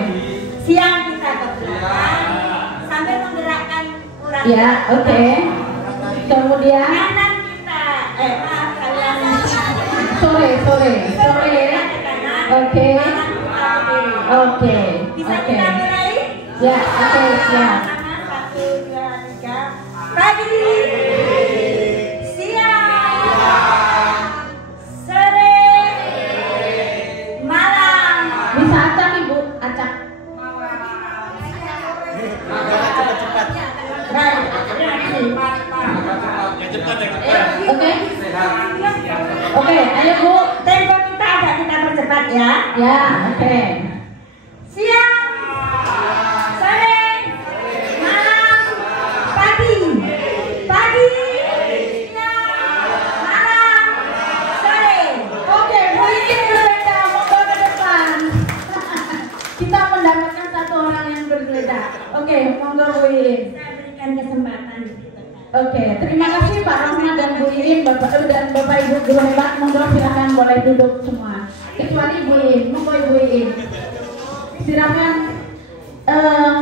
Siang kita ke belakang sambil menggerakkan urat. Ya, oke. Kemudian Kanan kita kalian sore. Oke. Oke. Bisa kita mulai? Ya, oke, siap. 1, 2, 3. Pagi, siang, sore, malam. Bisa acak Ibu, acak. Baik, terima kasih. Oke. Oke, ayo Bu. Tempo kita agak kita ya. Ya, oke. Siang, sore, malam, pagi, siang, malam, sore. Oke, Bu Iin berbeda, monggo ke depan. Kita mendapatkan satu orang yang berbeda. Oke, monggo Bu Iin. Saya berikan kesempatan. Oke, terima kasih Pak Rahmat dan Bu Iin, Bapak Ibu guru hebat. Monggo silakan boleh duduk semua. Kecuali Bu Iin, monggo Ibu Iin. Silakan.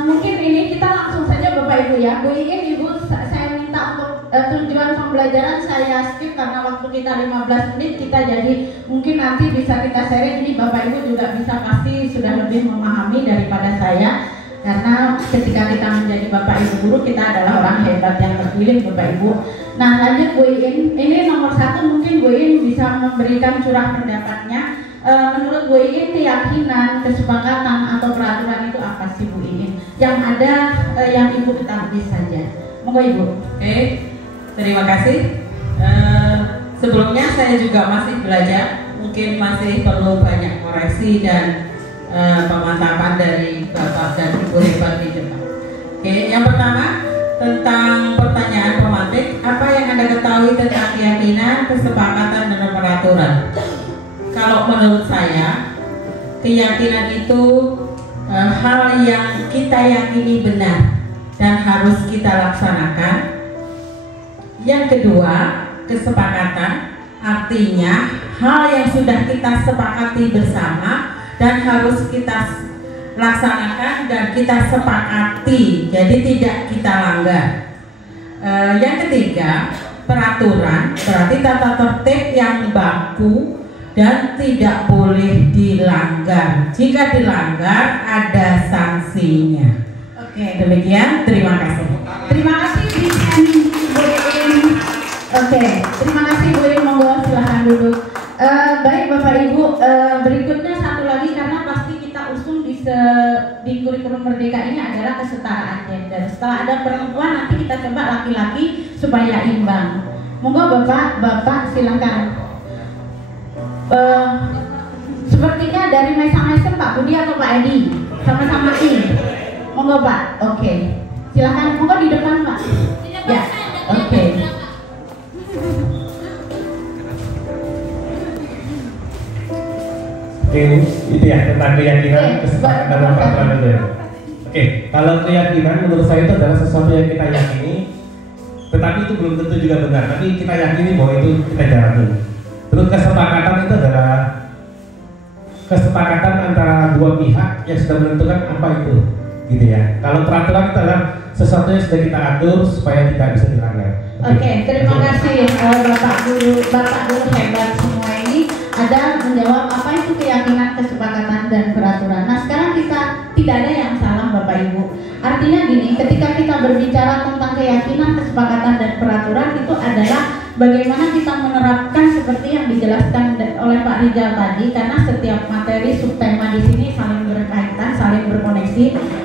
Mungkin ini kita langsung saja Bapak Ibu ya. Bu Iin, Ibu saya minta untuk tujuan pembelajaran saya skip karena waktu kita 15 menit kita jadi mungkin nanti bisa kita sharing. Ini Bapak Ibu juga bisa pasti sudah lebih memahami daripada saya. Karena ketika kita menjadi Bapak Ibu guru, kita adalah orang hebat yang terpilih Bapak Ibu. Nah lanjut Bu Iin, ini nomor 1 mungkin Bu Iin bisa memberikan curah pendapatnya. Menurut Bu Iin, keyakinan, kesepakatan atau peraturan itu apa sih Bu Iin? Yang ada yang Ibu ketahui saja. Monggo Ibu. Oke, terima kasih. Sebelumnya saya juga masih belajar, mungkin masih perlu banyak koreksi dan pemantapan dari Bapak dan Ibu hebat di depan. Oke, yang pertama tentang pertanyaan pemantik, apa yang Anda ketahui tentang keyakinan, kesepakatan dan peraturan? Kalau menurut saya, keyakinan itu hal yang kita yakini benar dan harus kita laksanakan. Yang kedua, kesepakatan, artinya hal yang sudah kita sepakati bersama dan harus kita laksanakan dan kita sepakati, jadi tidak kita langgar. Yang ketiga, peraturan, berarti tata tertib yang baku dan tidak boleh dilanggar. Jika dilanggar ada sanksinya. Oke. Demikian, terima kasih. Terima kasih Bu Iin. Oke, terima kasih Bu Iin. Monggo silahkan duduk. Baik Bapak Ibu, berikutnya satu lagi karena pasti kita usung di kurikulum Merdeka ini adalah kesetaraan gender. Setelah ada perempuan nanti kita coba laki-laki supaya imbang. Monggo Bapak silakan. Sepertinya dari Mesa-Mesa Pak Budi atau Pak Edi sama-sama I. Monggo Pak. Oke. Silakan monggo di depan Pak. Ya. Oke. Itu ya tentang keyakinan, kesepakatan dan peraturan itu ya. Oke, kalau keyakinan menurut saya itu adalah sesuatu yang kita yakini, tetapi itu belum tentu juga benar. Tapi kita yakini bahwa itu kita jalani. Terus kesepakatan itu adalah kesepakatan antara dua pihak yang sudah menentukan apa itu, gitu ya. Kalau peraturan itu adalah sesuatu yang sudah kita atur supaya tidak bisa dilanggar. Oke, terima kasih Bapak Guru hebat semua ini ada menjawab apa itu keyakinan, kesepakatan dan peraturan. Nah sekarang kita tidak ada yang salah Bapak Ibu. Artinya gini, ketika kita berbicara tentang keyakinan, kesepakatan dan peraturan itu adalah bagaimana kita menerapkan seperti yang dijelaskan oleh Pak Rijal tadi, karena setiap materi subtema di sini saling berkaitan, saling berkoneksi.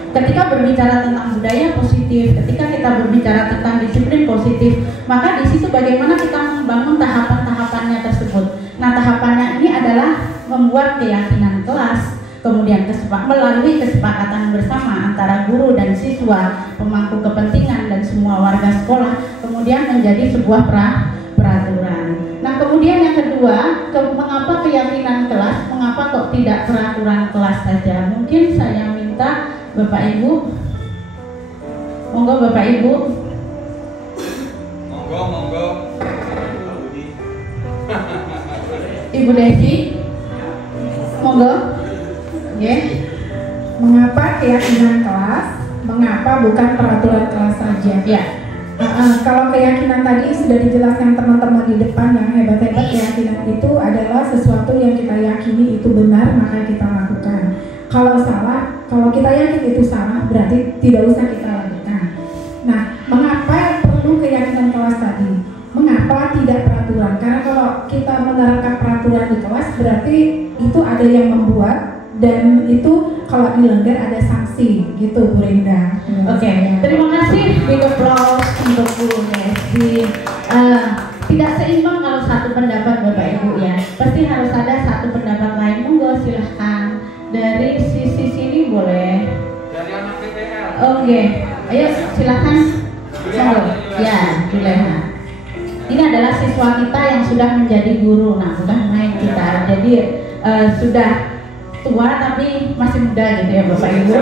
Ketika berbicara tentang budaya positif, ketika kita berbicara tentang disiplin positif, maka di situ bagaimana kita membangun tahapan-tahapannya tersebut. Nah, tahapannya ini adalah membuat keyakinan kelas, kemudian melalui kesepakatan bersama antara guru dan siswa, pemangku kepentingan dan semua warga sekolah, kemudian menjadi sebuah peraturan. Nah, kemudian yang kedua, mengapa keyakinan kelas, mengapa kok tidak peraturan kelas saja? Mungkin saya minta Bapak Ibu, monggo Bapak Ibu. Monggo. Ibu Desi, monggo. Ya. Mengapa keyakinan kelas? Mengapa bukan peraturan kelas saja? Ya. Kalau keyakinan tadi sudah dijelaskan teman-teman di depan yang hebat-hebat, keyakinan itu adalah sesuatu yang kita yakini itu benar maka kita lakukan. Kalau salah, kalau kita yakin itu salah, berarti tidak usah kita lakukan. Nah, mengapa perlu keyakinan kelas tadi? Mengapa tidak peraturan? Karena kalau kita menerapkan peraturan di kelas, berarti itu ada yang membuat dan itu kalau dilanggar ada sanksi, gitu Bu Rinda. Oke, terima kasih. Big applause untuk Bu Desi. Tidak seimbang kalau satu pendapat Bapak Ibu ya. Pasti harus ada satu pendapat lain. Monggo silahkan. Oke, ayo silakan. Ya, Juleha. Ini adalah siswa kita yang sudah menjadi guru. Nah, sudah main kita. Jadi sudah tua tapi masih muda gitu ya Bapak Ibu.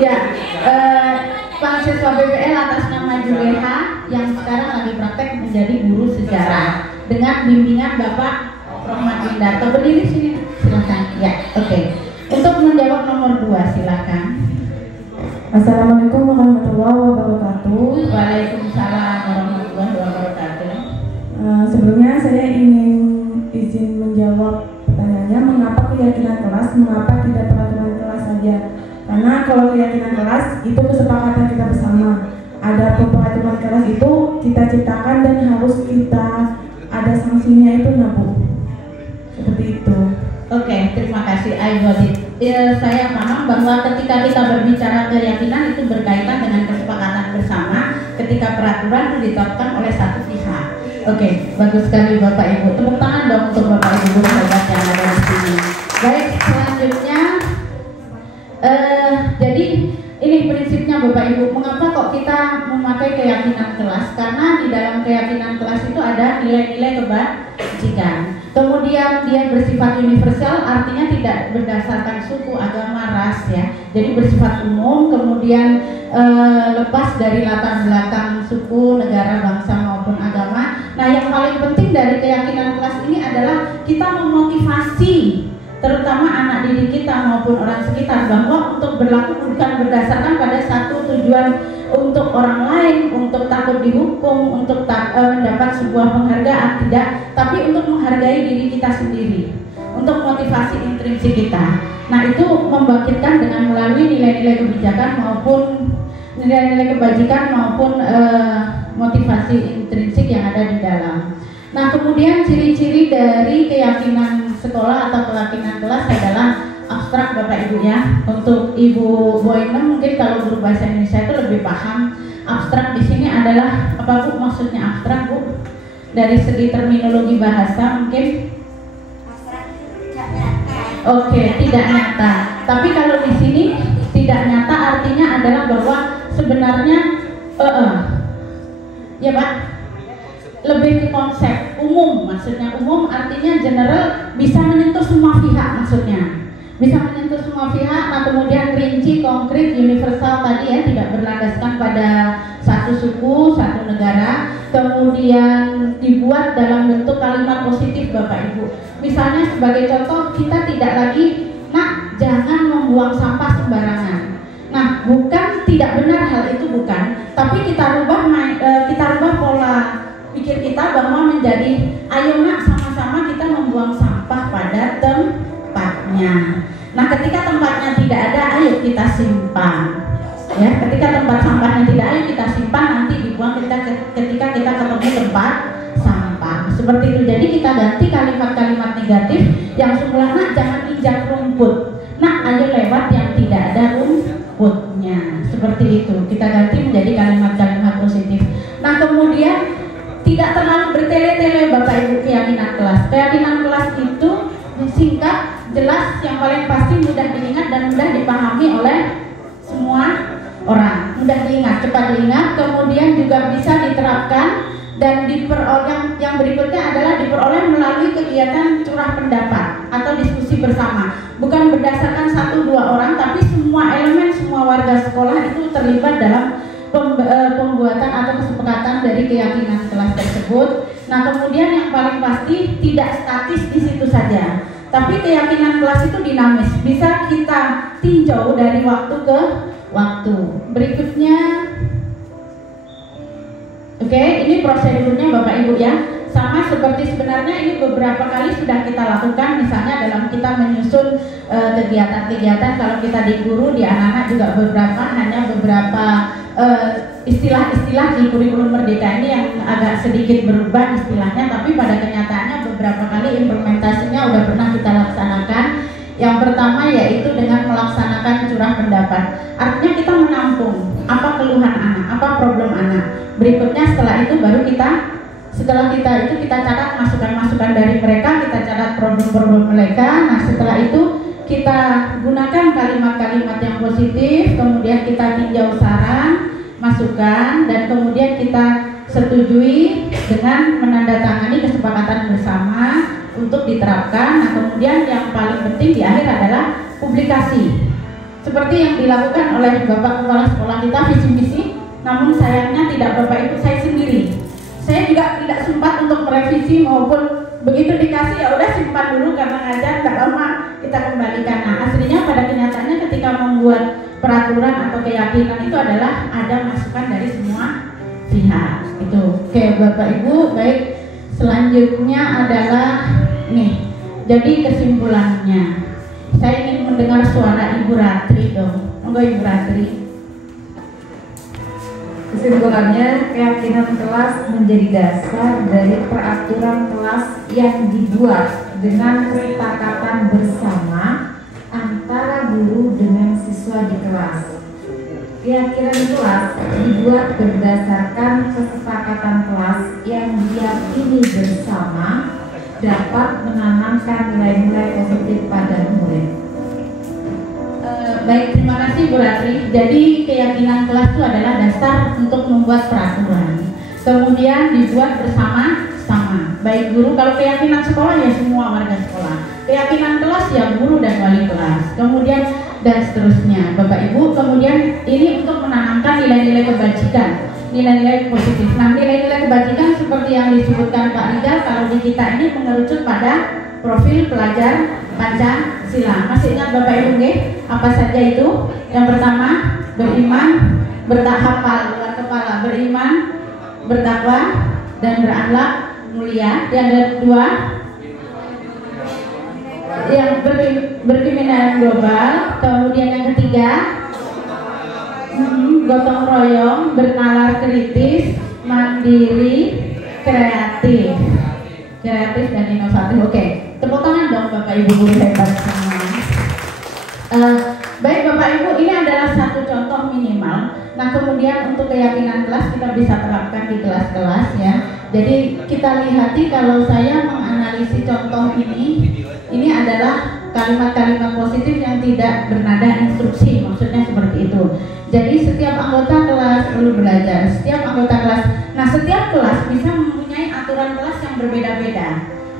Ya, mahasiswa BPL atas nama Juleha yang sekarang lagi praktek menjadi guru sejarah dengan bimbingan Bapak Rohmat Windarto. Berdiri sini, silakan. Ya, oke. Untuk menjawab nomor 2, silakan. Assalamualaikum warahmatullahi wabarakatuh. Waalaikumsalam warahmatullahi wabarakatuh. Sebelumnya saya ingin izin menjawab pertanyaannya, mengapa keyakinan kelas, mengapa tidak peraturan kelas saja? Karena kalau keyakinan kelas itu kesepakatan kita bersama. Ada peraturan kelas itu kita ciptakan dan harus kita ada sanksinya itu Nabu. Seperti itu. Oke, terima kasih Aibodit. Saya paham bahwa ketika kita berbicara keyakinan itu berkaitan dengan kesepakatan bersama ketika peraturan itu ditetapkan oleh satu pihak. Oke, bagus sekali Bapak Ibu. Tepuk tangan dong untuk Bapak Ibu guru hebat yang ada di sini. Baik, selanjutnya jadi ini prinsipnya Bapak Ibu. Mengapa kok kita memakai keyakinan kelas? Karena di dalam keyakinan kelas itu ada nilai-nilai kebajikan. Kemudian dia bersifat universal, artinya tidak berdasarkan suku, agama, ras ya. Jadi bersifat umum, kemudian lepas dari latar belakang suku, negara, bangsa maupun agama. Nah, yang paling penting dari keyakinan kelas ini adalah kita memotivasi terutama anak didik kita maupun orang sekitar bahwa untuk berlaku bukan berdasarkan pada satu tujuan untuk orang lain, untuk takut dihukum, untuk mendapat sebuah penghargaan, tidak, tapi untuk menghargai diri kita sendiri, untuk motivasi intrinsik kita. Nah, itu membangkitkan dengan melalui nilai-nilai kebijakan maupun nilai-nilai kebajikan maupun motivasi intrinsik yang ada di dalam. Nah, kemudian ciri-ciri dari keyakinan sekolah atau keyakinan kelas adalah abstrak Bapak Ibu ya. Untuk Ibu Boynem mungkin kalau guru bahasa Indonesia itu lebih paham. Abstrak di sini adalah apa Bu maksudnya abstrak Bu? Dari segi terminologi bahasa mungkin Abstrak tidak nyata. Oke, tidak nyata. Tapi kalau di sini tidak nyata artinya adalah bahwa sebenarnya ya Pak, lebih ke konsep umum, maksudnya umum artinya general, bisa menyentuh semua pihak maksudnya, bisa menyentuh semua pihak. Nah, kemudian rinci, konkret, universal tadi ya, tidak berlandaskan pada satu suku, satu negara. Kemudian dibuat dalam bentuk kalimat positif Bapak Ibu. Misalnya sebagai contoh, kita tidak lagi, nak jangan membuang sampah sembarangan. Nah, bukan tidak benar hal itu bukan, tapi kita rubah pola pikir kita bahwa menjadi ayo nak sama-sama kita membuang sampah pada tempatnya. Nah, ketika tempatnya tidak ada, ayo kita simpan. Ya, ketika tempat sampahnya tidak ada, kita simpan, nanti dibuang ketika kita ketemu tempat sampah. Seperti itu. Jadi kita ganti kalimat-kalimat negatif yang semula nak jangan injak rumput. Nak ayo lewat yang tidak ada rumputnya. Seperti itu. Kita ganti menjadi kalimat-kalimat positif. Nah, kemudian tidak terlalu bertele-tele Bapak Ibu keyakinan kelas. Keyakinan kelas itu singkat, jelas, yang paling pasti mudah diingat dan mudah dipahami oleh semua orang. Mudah diingat, cepat diingat, kemudian juga bisa diterapkan dan yang berikutnya adalah diperoleh melalui kegiatan curah pendapat atau diskusi bersama. Bukan berdasarkan 1-2 orang, tapi semua elemen, semua warga sekolah itu terlibat dalam pembuatan atau kesepakatan dari keyakinan kelas tersebut. Nah, kemudian yang paling pasti tidak statis di situ saja, tapi keyakinan kelas itu dinamis, bisa kita tinjau dari waktu ke waktu. Berikutnya, oke, ini prosedurnya Bapak Ibu ya. Sama seperti sebenarnya ini beberapa kali sudah kita lakukan, misalnya dalam kita menyusun kegiatan-kegiatan. Kalau kita di guru, di anak-anak juga hanya beberapa istilah-istilah di kurikulum Merdeka ini yang agak sedikit berubah istilahnya, tapi pada kenyataannya beberapa kali implementasinya udah pernah kita laksanakan. Yang pertama yaitu dengan melaksanakan curah pendapat. Artinya kita menampung apa keluhan anak, apa problem anak. Berikutnya setelah itu baru kita catat masukan-masukan dari mereka, kita catat problem-problem mereka. Nah, setelah itu kita gunakan kalimat-kalimat yang positif, kemudian kita tinjau saran, masukan, dan kemudian kita setujui dengan menandatangani kesepakatan bersama untuk diterapkan. Nah, kemudian yang paling penting di akhir adalah publikasi. Seperti yang dilakukan oleh Bapak Kepala Sekolah kita visi misi, namun sayangnya tidak Bapak Ibu, saya sendiri. Saya juga tidak sempat untuk merevisi maupun begitu dikasih ya udah simpan dulu karena ngajar nggak lama kita kembalikan. Nah, aslinya pada kenyataannya ketika membuat peraturan atau keyakinan itu adalah ada masukan dari semua pihak. Itu. Oke, Bapak Ibu, baik. Selanjutnya adalah nih. Jadi kesimpulannya, saya ingin mendengar suara Ibu Ratri dong. Monggo Ibu Ratri. Kesimpulannya, keyakinan kelas menjadi dasar dari peraturan kelas yang dibuat dengan kesepakatan bersama antara guru dengan siswa di kelas. Keyakinan kelas dibuat berdasarkan kesepakatan kelas yang diyakini bersama dapat menanamkan nilai-nilai positif pada murid. Baik, terima kasih Bu Ratri. Jadi keyakinan kelas itu adalah dasar untuk membuat peraturan. Kemudian dibuat bersama-sama. Baik guru, kalau keyakinan sekolah ya semua warga sekolah. Keyakinan kelas ya guru dan wali kelas. Kemudian dan seterusnya, Bapak Ibu. Kemudian ini untuk menanamkan nilai-nilai kebajikan, nilai-nilai positif. Nah, nilai-nilai kebajikan seperti yang disebutkan Pak Rizal, kalau di kita ini mengerucut pada profil pelajar Pancasila. Masih ingat Bapak Ibu nggih? Apa saja itu? Yang pertama, beriman, bertahapal luar kepala, beriman, bertakwa, dan berakhlak mulia. Yang kedua, yang berkemitraan global. Kemudian yang ketiga, gotong royong, bernalar kritis, mandiri, kreatif dan inovatif. Oke, tepuk tangan dong Bapak Ibu guru hebat semua. Baik Bapak Ibu, ini adalah satu contoh minimal. Nah, kemudian untuk keyakinan kelas kita bisa terapkan di kelas-kelas ya. Jadi kita lihati kalau saya menganalisis contoh ini adalah kalimat-kalimat positif yang tidak bernada instruksi, maksudnya seperti itu. Jadi setiap anggota kelas perlu belajar, setiap anggota kelas. Nah, setiap kelas bisa mempunyai aturan kelas yang berbeda-beda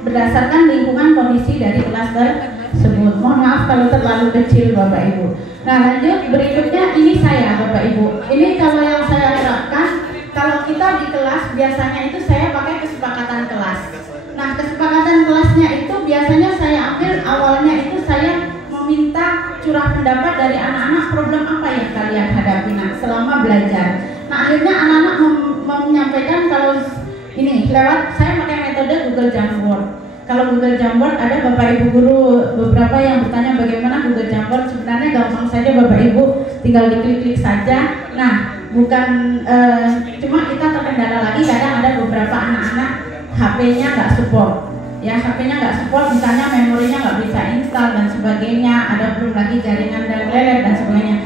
berdasarkan lingkungan kondisi dari kelas tersebut. Mohon maaf kalau terlalu kecil Bapak Ibu. Nah, lanjut berikutnya ini saya Bapak Ibu. Ini kalau yang saya terapkan, kalau kita di kelas biasanya itu saya pakai kesepakatan kelas. Nah, kesepakatan kelasnya itu biasanya saya ambil awalnya itu saya meminta curah pendapat dari anak-anak, problem apa yang kalian hadapi selama belajar. Nah, akhirnya anak-anak menyampaikan kalau ini lewat saya pakai metode Google Jamboard. Kalau Google Jamboard ada Bapak Ibu guru beberapa yang bertanya bagaimana Google Jamboard. Sebenarnya gampang saja Bapak Ibu, tinggal diklik-klik saja. Nah, bukan cuma kita terkendala lagi kadang ada beberapa anak-anak HP-nya nggak support. Ya, HP-nya nggak support, misalnya memorinya nggak bisa install dan sebagainya. Ada belum lagi jaringan dan lelet dan sebagainya.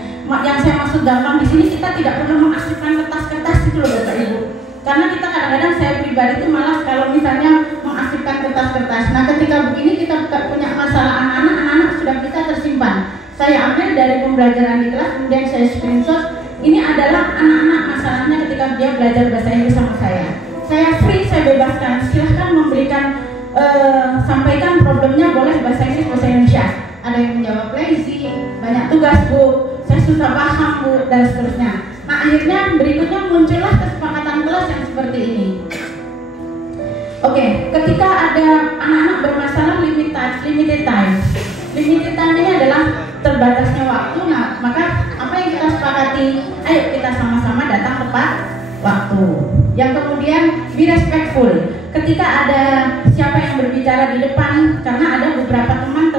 Yang saya maksud gampang di sini kita tidak perlu mengaktifkan kertas-kertas itu loh Bapak Ibu. Karena kita kadang-kadang saya pribadi itu malas kalau misalnya mengaktifkan kertas-kertas. Nah, ketika begini kita punya masalah anak-anak sudah bisa tersimpan. Saya ambil dari pembelajaran di kelas, kemudian saya screenshot. Ini adalah anak-anak masalahnya ketika dia belajar bahasa Inggris sama saya. Saya free, saya bebaskan. Silahkan memberikan, sampaikan problemnya, boleh bahasa Inggris, bahasa Indonesia. Ada yang menjawab lazy, banyak tugas Bu, saya susah paham Bu, dan seterusnya. Nah, akhirnya berikutnya muncullah kesepakatan kelas yang seperti ini. Oke, ketika ada anak-anak bermasalah limited time. Limited time ini adalah terbatasnya waktu. Nah, maka apa yang kita sepakati? Ayo kita sama-sama datang tepat waktu. Yang kemudian be respectful. Ketika ada siapa yang berbicara di depan, karena ada beberapa teman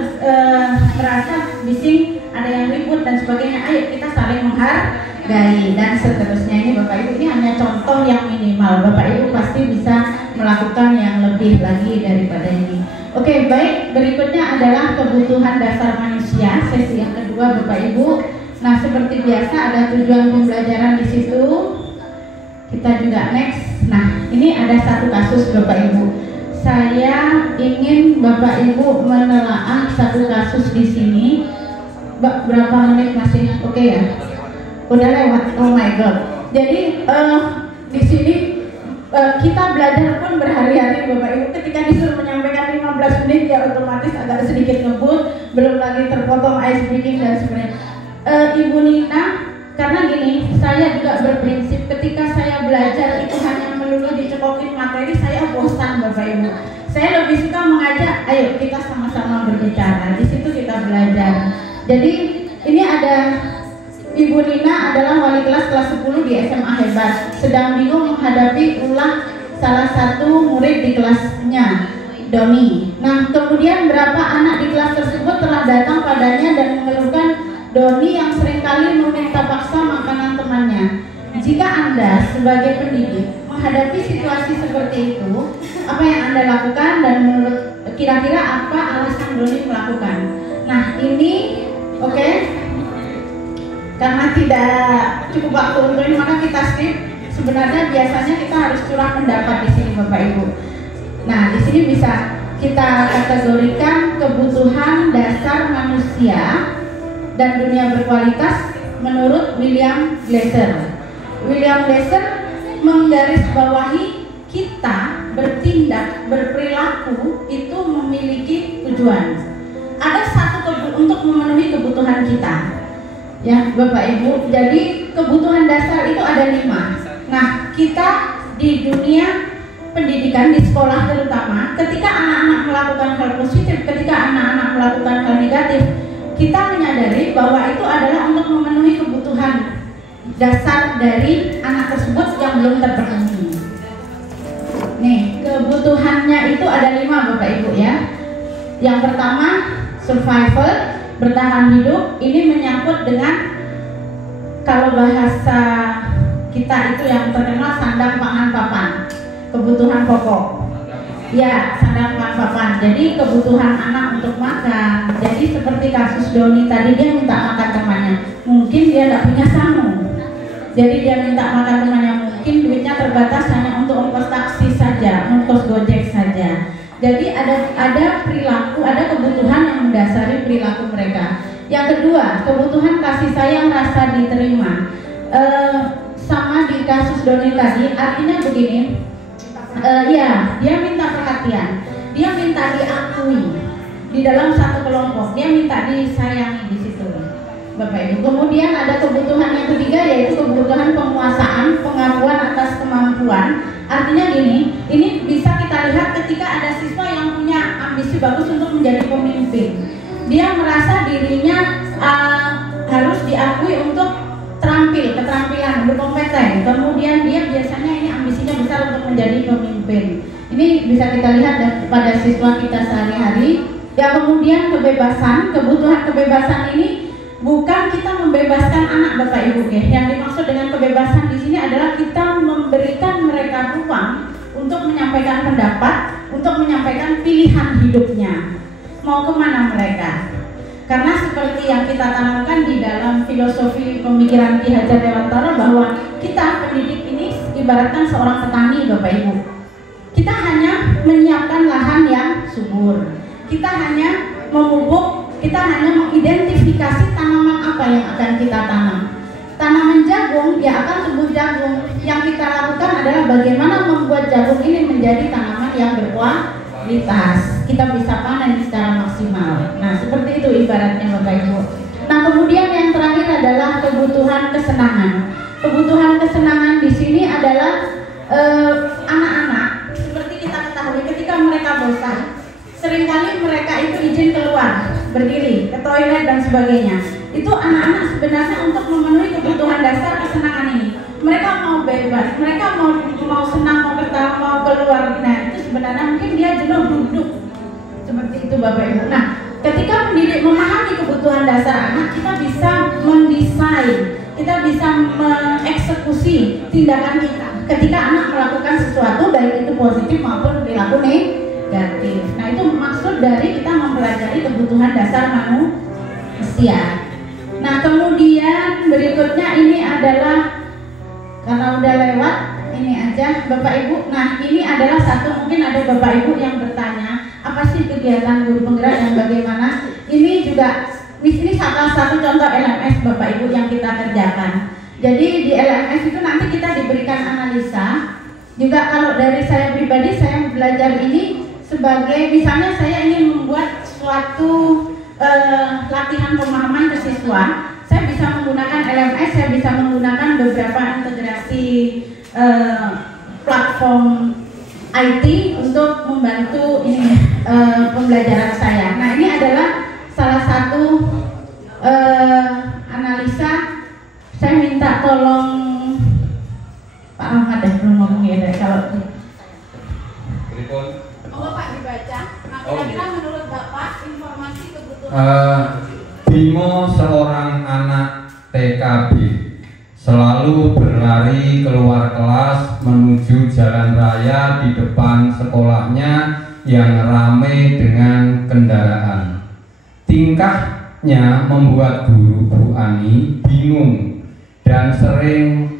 merasa bising, ada yang ribut dan sebagainya. Ayo kita saling menghargai dan seterusnya. Ini Bapak Ibu, ini hanya contoh yang minimal. Bapak Ibu pasti bisa melakukan yang lebih lagi daripada ini. Oke, baik. Berikutnya adalah kebutuhan dasar manusia, sesi yang kedua Bapak Ibu. Nah, seperti biasa ada tujuan pembelajaran di situ. Kita juga next. Nah, ini ada satu kasus Bapak Ibu. Saya ingin Bapak Ibu menelaah satu kasus di sini. Berapa menit masih? Oke. ya? Udah lewat. Oh my god. Jadi di sini kita belajar pun berhari-hari Bapak Ibu. Ketika disuruh menyampaikan 15 menit ya otomatis agak sedikit ngebut, belum lagi terpotong ice breaking dan sebagainya. Ibu Nina, karena gini, saya juga berprinsip ketika saya belajar itu hanya melulu dicekokin materi, saya bosan Bapak Ibu. Saya lebih suka mengajak, ayo kita sama-sama berbicara. Di situ kita belajar. Jadi ini ada Ibu Nina adalah wali kelas 10 di SMA Hebat, sedang bingung menghadapi ulah salah satu murid di kelasnya, Doni. Nah, kemudian berapa anak di kelas tersebut telah datang padanya dan mengeluhkan Doni yang seringkali meminta paksa makanan temannya. Jika Anda sebagai pendidik menghadapi situasi seperti itu, apa yang Anda lakukan dan menurut kira-kira apa alasan Doni melakukan? Nah, ini oke. Karena tidak cukup waktu untuk ini, maka kita skip. Sebenarnya biasanya kita harus curah pendapat di sini Bapak Ibu. Nah, di sini bisa kita kategorikan kebutuhan dasar manusia dan dunia berkualitas menurut William Glasser. William Glasser menggarisbawahi kita bertindak, berperilaku itu memiliki tujuan. Ada satu untuk memenuhi kebutuhan kita. Ya Bapak Ibu, jadi kebutuhan dasar itu ada 5. Nah, kita di dunia pendidikan, di sekolah terutama, ketika anak-anak melakukan hal positif, ketika anak-anak melakukan hal negatif, kita menyadari bahwa itu adalah untuk memenuhi kebutuhan dasar dari anak tersebut yang belum terpenuhi. Nih, kebutuhannya itu ada 5 Bapak Ibu ya. Yang pertama, survival, bertahan hidup. Ini menyangkut dengan, kalau bahasa kita itu yang terkenal sandang pangan papan, kebutuhan pokok. Ya, sandang pangan papan. Jadi kebutuhan anak untuk makan. Jadi seperti kasus Doni tadi, dia minta makan temannya. Mungkin dia tidak punya sangu. Jadi dia minta makan temannya. Mungkin duitnya terbatas hanya untuk ongkos taksi saja, ongkos gojek saja. Jadi ada perilaku, ada kebutuhan yang mendasari perilaku mereka. Yang kedua, kebutuhan kasih sayang, rasa diterima. Sama di kasus Doni tadi, artinya begini. Ya, dia minta perhatian, dia minta diakui di dalam satu kelompok, dia minta disayangi di situ, Bapak Ibu. Kemudian ada kebutuhan yang ketiga, yaitu kebutuhan penguasaan, pengakuan atas kemampuan. Artinya gini, ini bisa kita lihat ketika ada siswa yang punya ambisi bagus untuk menjadi pemimpin. Dia merasa dirinya harus diakui untuk terampil, keterampilan, berkompeten. Kemudian dia biasanya ini ambisinya besar untuk menjadi pemimpin. Ini bisa kita lihat pada siswa kita sehari-hari. Ya, kemudian kebebasan, kebutuhan kebebasan ini bukan kita membebaskan anak Bapak Ibu ya. Yang dimaksud dengan kebebasan di sini adalah kita memberikan mereka ruang untuk menyampaikan pendapat, untuk menyampaikan pilihan hidupnya. Mau kemana mereka? Karena seperti yang kita tanamkan di dalam filosofi pemikiran Ki Hajar Dewantara, bahwa kita pendidik ini ibaratkan seorang petani Bapak Ibu. Kita hanya menyiapkan lahan yang subur. Kita hanya memupuk, kita hanya mengidentifikasi tanaman apa yang akan kita tanam. Tanaman jagung, ya akan tumbuh jagung. Yang kita lakukan adalah bagaimana membuat jagung ini menjadi tanaman yang berkualitas. Kita bisa panen secara maksimal. Nah, seperti itu ibaratnya Bapak Ibu. Nah, kemudian yang terakhir adalah kebutuhan kesenangan. Kebutuhan kesenangan di sini adalah anak-anak. Seperti kita ketahui, ketika mereka bosan, seringkali mereka itu izin keluar, berdiri, ke toilet dan sebagainya. Itu anak-anak sebenarnya untuk memenuhi kebutuhan dasar kesenangan ini. Mereka mau bebas, mereka mau senang, mau ketawa, mau keluar. Nah, itu sebenarnya mungkin dia jenuh duduk. Seperti itu Bapak Ibu. Nah, ketika pendidik memahami kebutuhan dasar anak, kita bisa mendesain, kita bisa mengeksekusi tindakan kita ketika anak melakukan sesuatu, baik itu positif maupun perilaku negatif. Nah, itu maksud dari kita mempelajari kebutuhan dasar manusia. Nah, kemudian berikutnya ini adalah, karena udah lewat, ini aja Bapak Ibu. Nah, ini adalah satu, mungkin ada Bapak Ibu yang bertanya, apa sih kegiatan guru penggerak dan bagaimana? Ini juga di sini salah satu contoh LMS Bapak Ibu yang kita kita kerjakan. Jadi di LMS itu nanti kita diberikan analisa. Juga kalau dari saya pribadi, saya belajar ini sebagai misalnya saya ingin membuat suatu latihan pemahaman ke siswa, saya bisa menggunakan LMS, saya bisa menggunakan beberapa integrasi platform IT untuk membantu ini pembelajaran saya. Nah, ini adalah salah satu analisa. Saya minta tolong Pak Ahmad ya, belum ngomong ya deh kalau Pak dibaca. Nah, kira-kira menurut Bapak informasi kebutuhan Bimo seorang anak TKB selalu berlari keluar kelas menuju jalan raya di depan sekolahnya yang ramai dengan kendaraan. Tingkahnya membuat guru Bu Ani bingung dan sering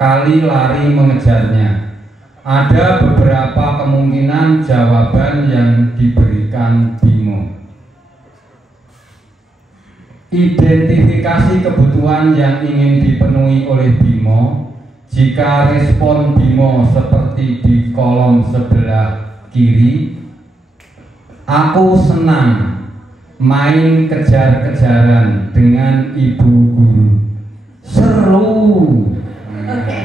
kali lari mengejarnya. Ada beberapa kemungkinan jawaban yang diberikan Bimo. Identifikasi kebutuhan yang ingin dipenuhi oleh Bimo. Jika respon Bimo seperti di kolom sebelah kiri, aku senang main kejar-kejaran dengan ibu guru. Seru. Oke,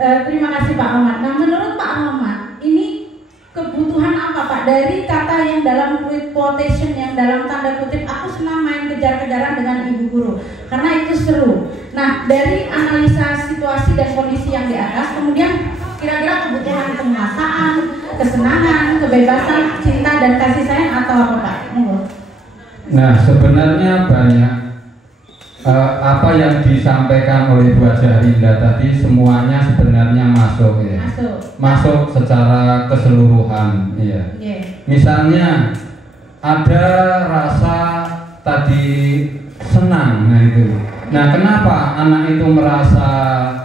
terima kasih Pak Ahmad. Nah, menurut Pak Ahmad, ini kebutuhan apa Pak? Dari kata yang dalam quotation, yang dalam tanda kutip, aku senang main kejar-kejaran dengan ibu guru, karena itu seru. Nah, dari analisa situasi dan kondisi yang di atas, kemudian kira-kira kebutuhan penguasaan, kesenangan, kebebasan, cinta, dan kasih sayang atau apa Pak? Nah, sebenarnya banyak. Apa yang disampaikan oleh Bu Haja Rinda tadi semuanya sebenarnya masuk ya. Masuk secara keseluruhan ya. Misalnya ada rasa tadi senang, nah itu. Nah, kenapa anak itu merasa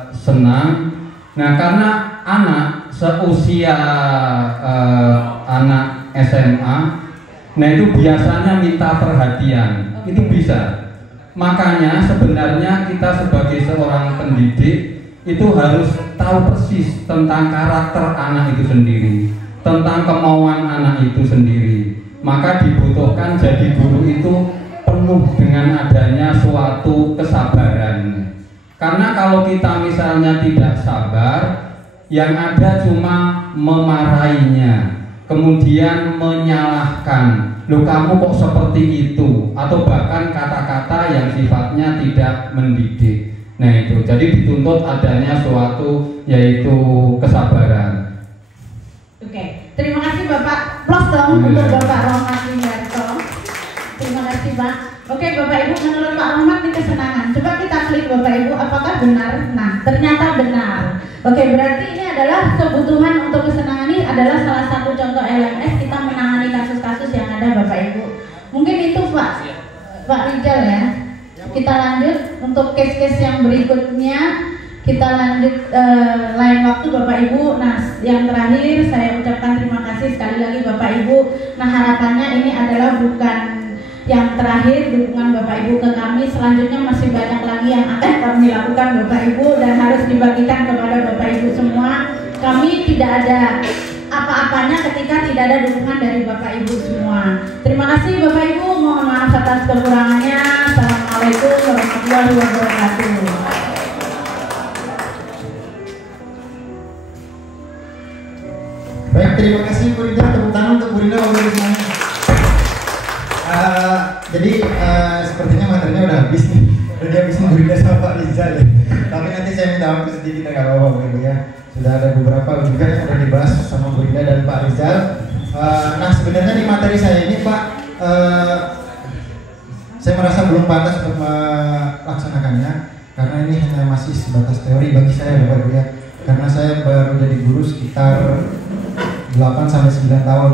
senang? Nah, karena anak seusia anak SMA, nah itu biasanya minta perhatian. Itu bisa. Makanya sebenarnya kita sebagai seorang pendidik itu harus tahu persis tentang karakter anak itu sendiri, tentang kemauan anak itu sendiri. Maka dibutuhkan jadi guru itu penuh dengan adanya suatu kesabaran. Karena kalau kita misalnya tidak sabar, yang ada cuma memarahinya, kemudian menyalahkan. Loh, kamu kok seperti itu, atau bahkan kata-kata yang sifatnya tidak mendidik. Nah itu, jadi dituntut adanya suatu yaitu kesabaran. Oke, terima kasih Bapak. Plus dong untuk Bapak Rohmat Windarto. Terima kasih Pak. Oke Bapak Ibu, menurut Pak Rohmat ini kesenangan. Coba kita klik Bapak Ibu, apakah benar? Nah, ternyata benar. Oke, berarti ini adalah kebutuhan untuk kesenangan. Ini adalah salah satu contoh LMS kita menangani kasus-kasus yang ada Bapak Ibu. Mungkin itu Pak Rijal ya. Kita lanjut untuk case-case yang berikutnya. Kita lanjut lain waktu Bapak Ibu. Nah, yang terakhir saya ucapkan terima kasih sekali lagi Bapak Ibu. Nah, harapannya ini adalah bukan yang terakhir dukungan Bapak Ibu ke kami. Selanjutnya masih banyak lagi yang akan kami lakukan Bapak Ibu dan harus dibagikan kepada Bapak Ibu semua. Kami tidak ada apa-apanya ketika tidak ada dukungan dari Bapak Ibu semua. Terima kasih Bapak Ibu, mohon maaf atas kekurangannya. Assalamualaikum warahmatullahi wabarakatuh. Baik, terima kasih Bu Rida. Tepuk tangan untuk Bu Rida untuk semuanya. Jadi sepertinya materinya udah habis nih. Udah dihabisin Bu Rida sama Pak Rizal ya. Tapi nanti saya minta waktu sedikit, nggak apa-apa Bu Rida ya. Sudah ada beberapa juga yang sudah dibahas sama Bu Rida dan Pak Rizal. Nah, sebenarnya di materi saya ini Pak, saya merasa belum pantas untuk melaksanakannya karena ini hanya masih sebatas teori bagi saya Bapak Ibu ya. Karena saya baru jadi guru sekitar 8-9 tahun,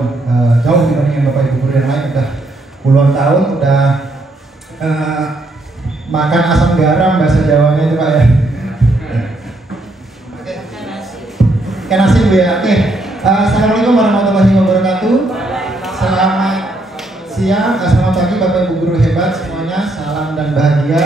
jauh dibandingkan Bapak Ibu guru yang lain udah puluhan tahun, udah makan asam garam bahasa Jawanya itu Pak ya. Ikan asin Bu ya. Oke. Assalamualaikum warahmatullahi wabarakatuh. Selamat siang, selamat pagi Bapak Ibu guru hebat semuanya. Salam dan bahagia.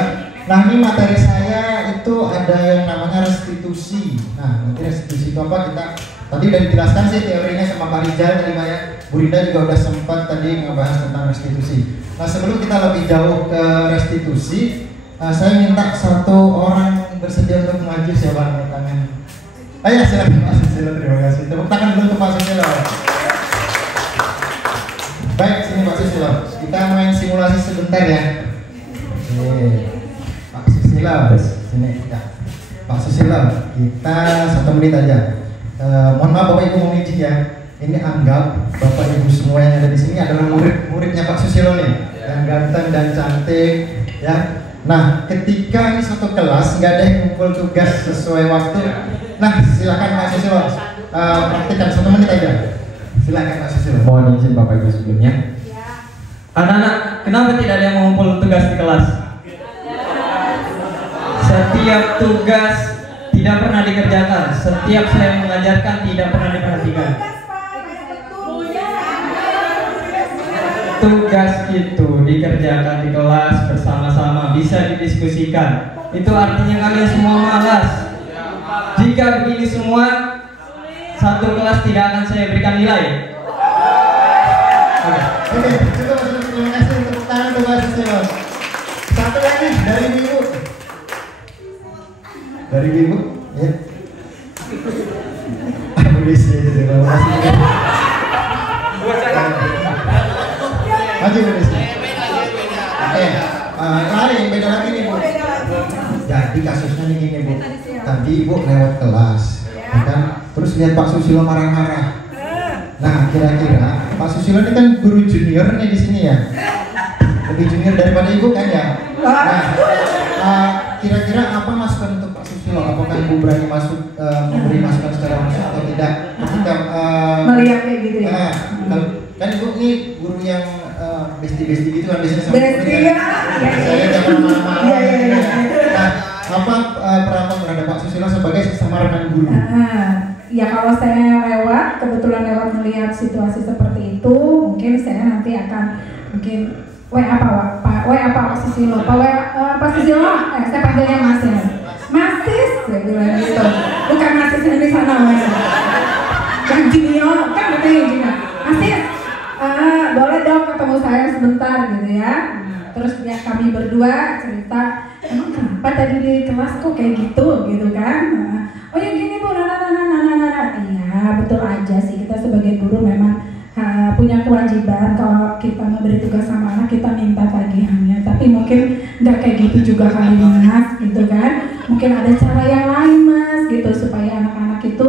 Nah, ini materi saya itu ada yang namanya restitusi. Nah, nanti restitusi itu apa kita tadi udah dijelaskan sih teorinya sama Pak Rizal tadi Pak ya. Bu Rida juga udah sempat tadi ngebahas tentang restitusi. Nah, sebelum kita lebih jauh ke restitusi, saya minta satu orang bersedia untuk maju, siapa angkat tangan? Ayo silakan Pak Susilo, terima kasih. Tepuk tangan dulu untuk Pak Susilo. Baik, sini Pak Susilo. Kita main simulasi sebentar ya. Oke. Pak Susilo, sini ya. Pak Susilo, kita 1 menit aja. Mohon maaf Bapak Ibu mohon izin ya. Ini anggap Bapak Ibu semua yang ada di sini adalah murid-muridnya Pak Susilo nih, yang ganteng dan cantik ya. Nah, ketika ini satu kelas nggak ada yang kumpul tugas sesuai waktu, nah silakan Pak Susilo praktikkan 1 menit aja. Silakan Pak Susilo. Mohon izin Bapak Ibu sebelumnya. Anak-anak, kenapa tidak ada yang mengumpul tugas di kelas? Setiap tugas tidak pernah dikerjakan. Setiap saya mengajarkan tidak pernah diperhatikan. Tugas itu dikerjakan di kelas bersama-sama, bisa didiskusikan. Itu artinya kalian semua malas. Jika begini semua, satu kelas tidak akan saya berikan nilai. Oke, cukup terima kasih untuk tangan untuk Pak Susilo. Satu lagi dari Ibu. Dari Ibu, ya. Polisi aja terima kasih. Maju polisi. Oke, lain beda lagi nih Bu. Jadi kasusnya nih gini Bu. Tadi Ibu lewat kelas, ya kan? Terus lihat Pak Susilo marah-marah. Nah, kira-kira Pak Susilo ini kan guru junior nih di sini ya. Lebih junior daripada Ibu kan ya? Nah, kira-kira apa masukan untuk Pak Susilo? Apakah Ibu berani masuk memberi masukan secara langsung atau tidak? Ketika melihat kayak gitu ya. Kan Ibu ini guru yang besti-besti gitu kan biasanya sama besti ya. Saya jangan marah-marah. Nah, apa peran terhadap Pak Susilo sebagai sesama rekan guru? Ya kalau saya kebetulan lewat melihat situasi seperti itu, mungkin saya nanti akan Pak Susilo, Pak Susilo, saya panggilnya Mas ya, Masis, saya bilang gitu, bukan Masis yang di sana, yang junior, kan katanya gini, Masis, boleh dong ketemu saya sebentar gitu ya. Terus ya kami berdua cerita, emang kenapa tadi di kelas kok kayak gitu kan? Oh ya gini Bu, iya betul aja sih, kita sebagai guru memang punya kewajiban kalau kita memberi tugas sama anak kita minta tagihannya, tapi mungkin nggak kayak gitu juga kali Mas gitu kan? Mungkin ada cara yang lain Mas gitu supaya anak-anak itu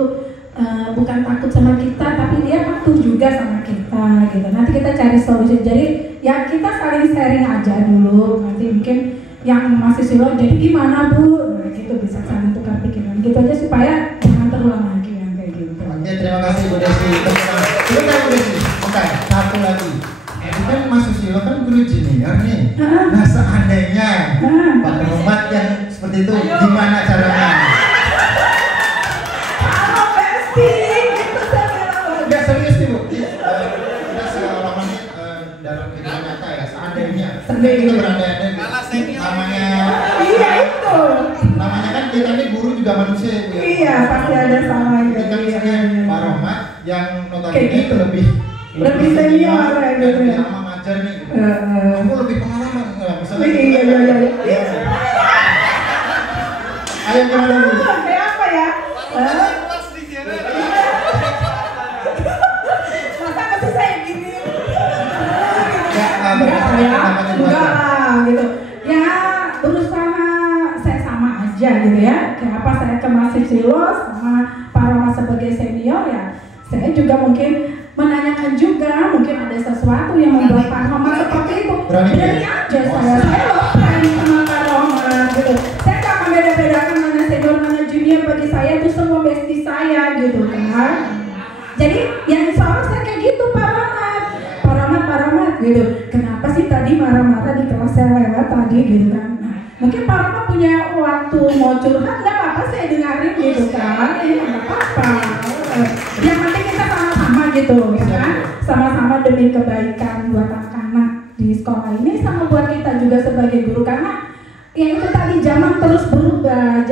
bukan takut sama kita tapi dia patuh juga sama kita gitu. Nanti kita cari solusi, jadi ya kita saling sharing aja dulu, nanti mungkin yang masih silo jadi gimana Bu, nah, gitu bisa saling tukar pikiran gitu aja supaya jangan terulang lagi yang kayak gitu. Oke, terima kasih Bu Desi. Bentar Bu Desi, bentar, satu lagi. Kan Mas Susilo kan guru junior nih. Nah seandainya Pak Romat yang seperti itu, gimana caranya? Enggak serius nih Bu. Kita seorang dalam kehidupan nyata ya. Seandainya kita berandai-andai namanya. Iya itu. Namanya kan kita ini guru juga manusia ya. Iya pasti ada salahnya. Ketika misalnya Pak Romat yang notabene itu lebih senior ya gitu ya. Sama ngajar nih. Aku lebih pengalaman misalnya. Iya. Ayo gimana Bu? Kayak apa ya? Masa masih saya gini? Enggak lah gitu. Ya berusaha saya sama aja gitu ya. Kayak apa saya ke Mas Susilo sama Pak Romat sebagai senior ya. Saya juga mungkin menanyakan juga, mungkin ada sesuatu yang membuat Pak Romat seperti itu. Berani aja saya berani sama Pak Romat gitu. Saya gak akan beda-bedakan mana senior mana junior, bagi saya itu semua bestie saya gitu kan. Jadi yang seorang saya kayak gitu Pak Romat gitu. Kenapa sih tadi marah-marah di kelas saya lewat tadi gitu kan. Nah, mungkin Pak Romat punya waktu mau curhat, nggak apa-apa saya dengarin gitu kan. Nggak apa-apa. Yang penting kita sama-sama gitu ya kan, sama-sama demi kebaikan buat anak-anak di sekolah ini sama buat kita juga sebagai guru, karena ya itu tadi zaman terus berubah,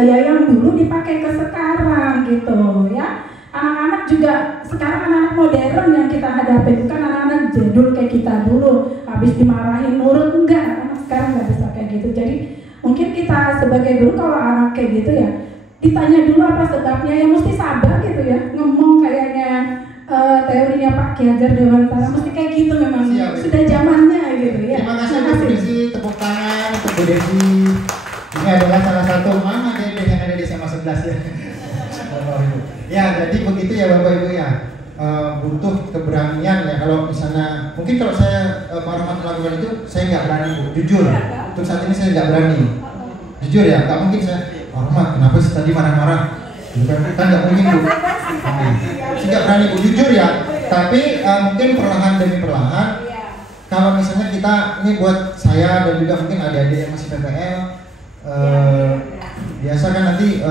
budaya yang dulu dipakai ke sekarang gitu ya. Anak-anak juga sekarang anak-anak modern yang kita hadapi, bukan anak-anak jadul kayak kita dulu habis dimarahin nurut, enggak. Anak sekarang nggak bisa kayak gitu. Jadi mungkin kita sebagai guru kalau anak kayak gitu ya ditanya dulu apa sebabnya, ya mesti sabar gitu ya, ngomong kayaknya teorinya Pak Ki Hajar Dewantara mesti kayak gitu memang. Siap, sudah zamannya gitu ya. Terima kasih Bu Desi, tepuk tangan untuk Bu Desi. Ini adalah salah satu mana Dede yang ada di SMA 11 ya. Ya, jadi begitu ya Bapak Ibu ya. Butuh keberanian ya. Kalau misalnya, mungkin kalau saya Pak Rahmat melakukan itu, saya nggak berani Bu. Jujur, untuk saat ini saya nggak berani. Jujur ya, nggak mungkin saya, Pak Rahmat kenapa sih tadi marah-marah? Kan nggak mungkin Bu. Saya nggak berani Bu, jujur ya. Tapi mungkin perlahan demi perlahan. Kalau misalnya kita, ini buat saya dan juga mungkin adik-adik yang masih PPL, biasa kan nanti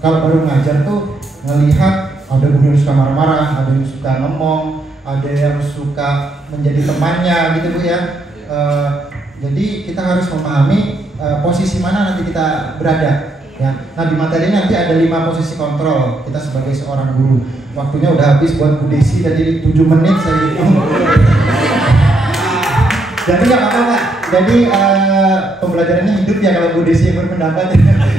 kalau baru ngajar tuh ngelihat ada guru yang suka marah-marah, ada yang suka ngomong, ada yang suka menjadi temannya gitu Bu ya. Jadi kita harus memahami posisi mana nanti kita berada ya. Nah di materi ini nanti ada 5 posisi kontrol kita sebagai seorang guru. Waktunya udah habis buat Bu Desi, tadi 7 menit saya hitung. Jadi nggak apa-apa, jadi pembelajarannya hidup ya kalau Bu Desi yang berpendapat.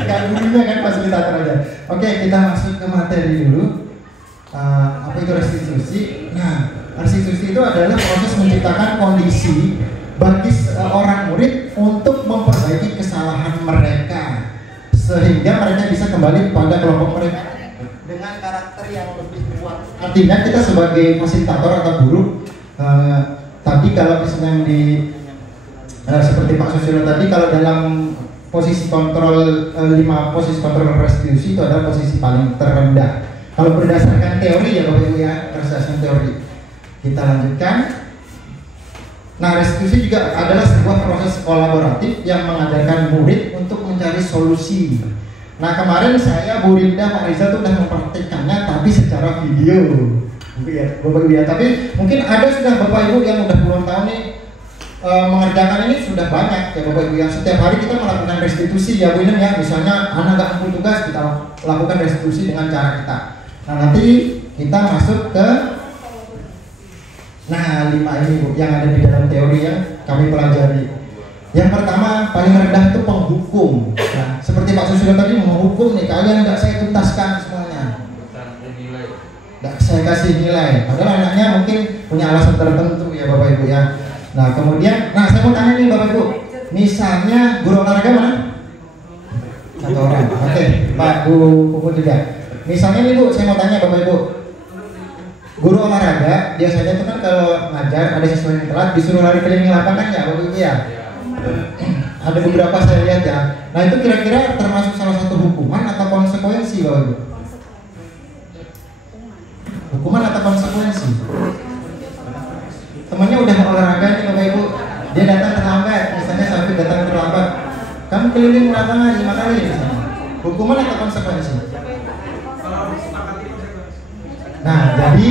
Kayak gurunya kan fasilitator aja. Oke, kita masuk ke materi dulu. Apa itu restitusi? Nah, restitusi itu adalah proses menciptakan kondisi bagi orang murid untuk memperbaiki kesalahan mereka sehingga mereka bisa kembali pada kelompok mereka dengan karakter yang lebih kuat. Artinya kita sebagai fasilitator atau guru, tadi kalau misalnya di seperti Pak Susilo tadi, kalau dalam posisi kontrol 5 posisi kontrol restitusi itu adalah posisi paling terendah. Kalau berdasarkan teori ya Bapak Ibu ya, berdasarkan teori. Kita lanjutkan. Nah, restitusi juga adalah sebuah proses kolaboratif yang mengajarkan murid untuk mencari solusi. Nah, kemarin saya, Bu Rinda, Pak Riza tuh sudah mempraktikkannya tapi secara video. Bapak Ibu ya, tapi mungkin ada sudah Bapak Ibu yang udah puluhan tahun nih mengerjakan ini sudah banyak ya Bapak Ibu yang setiap hari kita melakukan restitusi ya Bu Inem ya. Misalnya anak nggak mampu tugas, kita lakukan restitusi dengan cara kita. Nah nanti kita masuk ke 5 ini Bu yang ada di dalam teori yang kami pelajari. Yang pertama paling rendah itu penghukum. Nah, seperti Pak Susilo tadi menghukum nih, kalian nggak saya tuntaskan semuanya, nggak saya kasih nilai. Padahal anaknya mungkin punya alasan tertentu ya Bapak Ibu ya. Nah kemudian, saya mau tanya nih Bapak Ibu, misalnya guru olahraga mana? 1 orang. Oke, Pak Bu Puput juga. Misalnya nih Bu, saya mau tanya Bapak Ibu, guru olahraga biasanya itu kan kalau ngajar ada siswa yang telat disuruh lari keliling lapangan ya Bapak Ibu ya. Ada beberapa saya lihat ya. Nah itu kira-kira termasuk salah satu hukuman atau konsekuensi Bapak Ibu? Hukuman atau konsekuensi? Temannya udah olahraga nih Bapak Ibu, dia datang terlambat, misalnya sampai datang terlambat, kamu keliling lapangan 5 kali misalnya. Hukuman atau konsekuensi? Nah jadi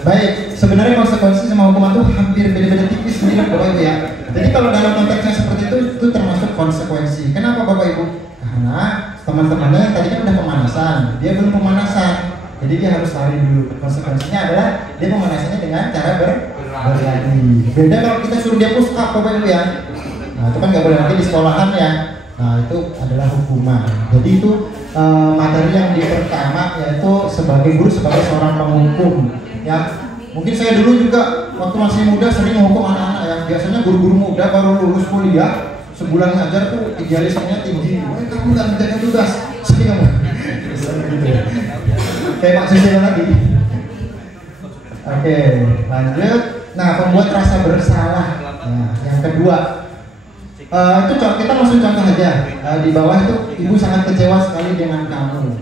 baik, sebenarnya konsekuensi sama hukuman itu hampir beda-beda tipis nih Bapak Ibu ya. Jadi kalau dalam konteksnya seperti itu termasuk konsekuensi. Kenapa Bapak Ibu? Karena teman-temannya tadi kan udah pemanasan, dia belum pemanasan. Jadi dia harus lari dulu. Konsekuensinya adalah dia pemanasannya dengan cara berlari. Beda kalau kita suruh dia push up Bapak Ibu ya. Nah itu kan nggak boleh nanti di sekolahan ya. Nah itu adalah hukuman. Jadi itu materi yang di pertama yaitu sebagai guru, sebagai seorang penghukum. Ya mungkin saya dulu juga waktu masih muda sering menghukum anak-anak ya. Biasanya guru-guru muda baru lulus kuliah sebulan ngajar tuh idealismenya tinggi. Kamu nggak menjaga tugas, sih kamu. Kayak Pak Susilo tadi. Oke, lanjut. Nah, pembuat rasa bersalah. Nah, yang kedua, itu kita langsung contoh aja. Di bawah itu ibu sangat kecewa sekali dengan kamu.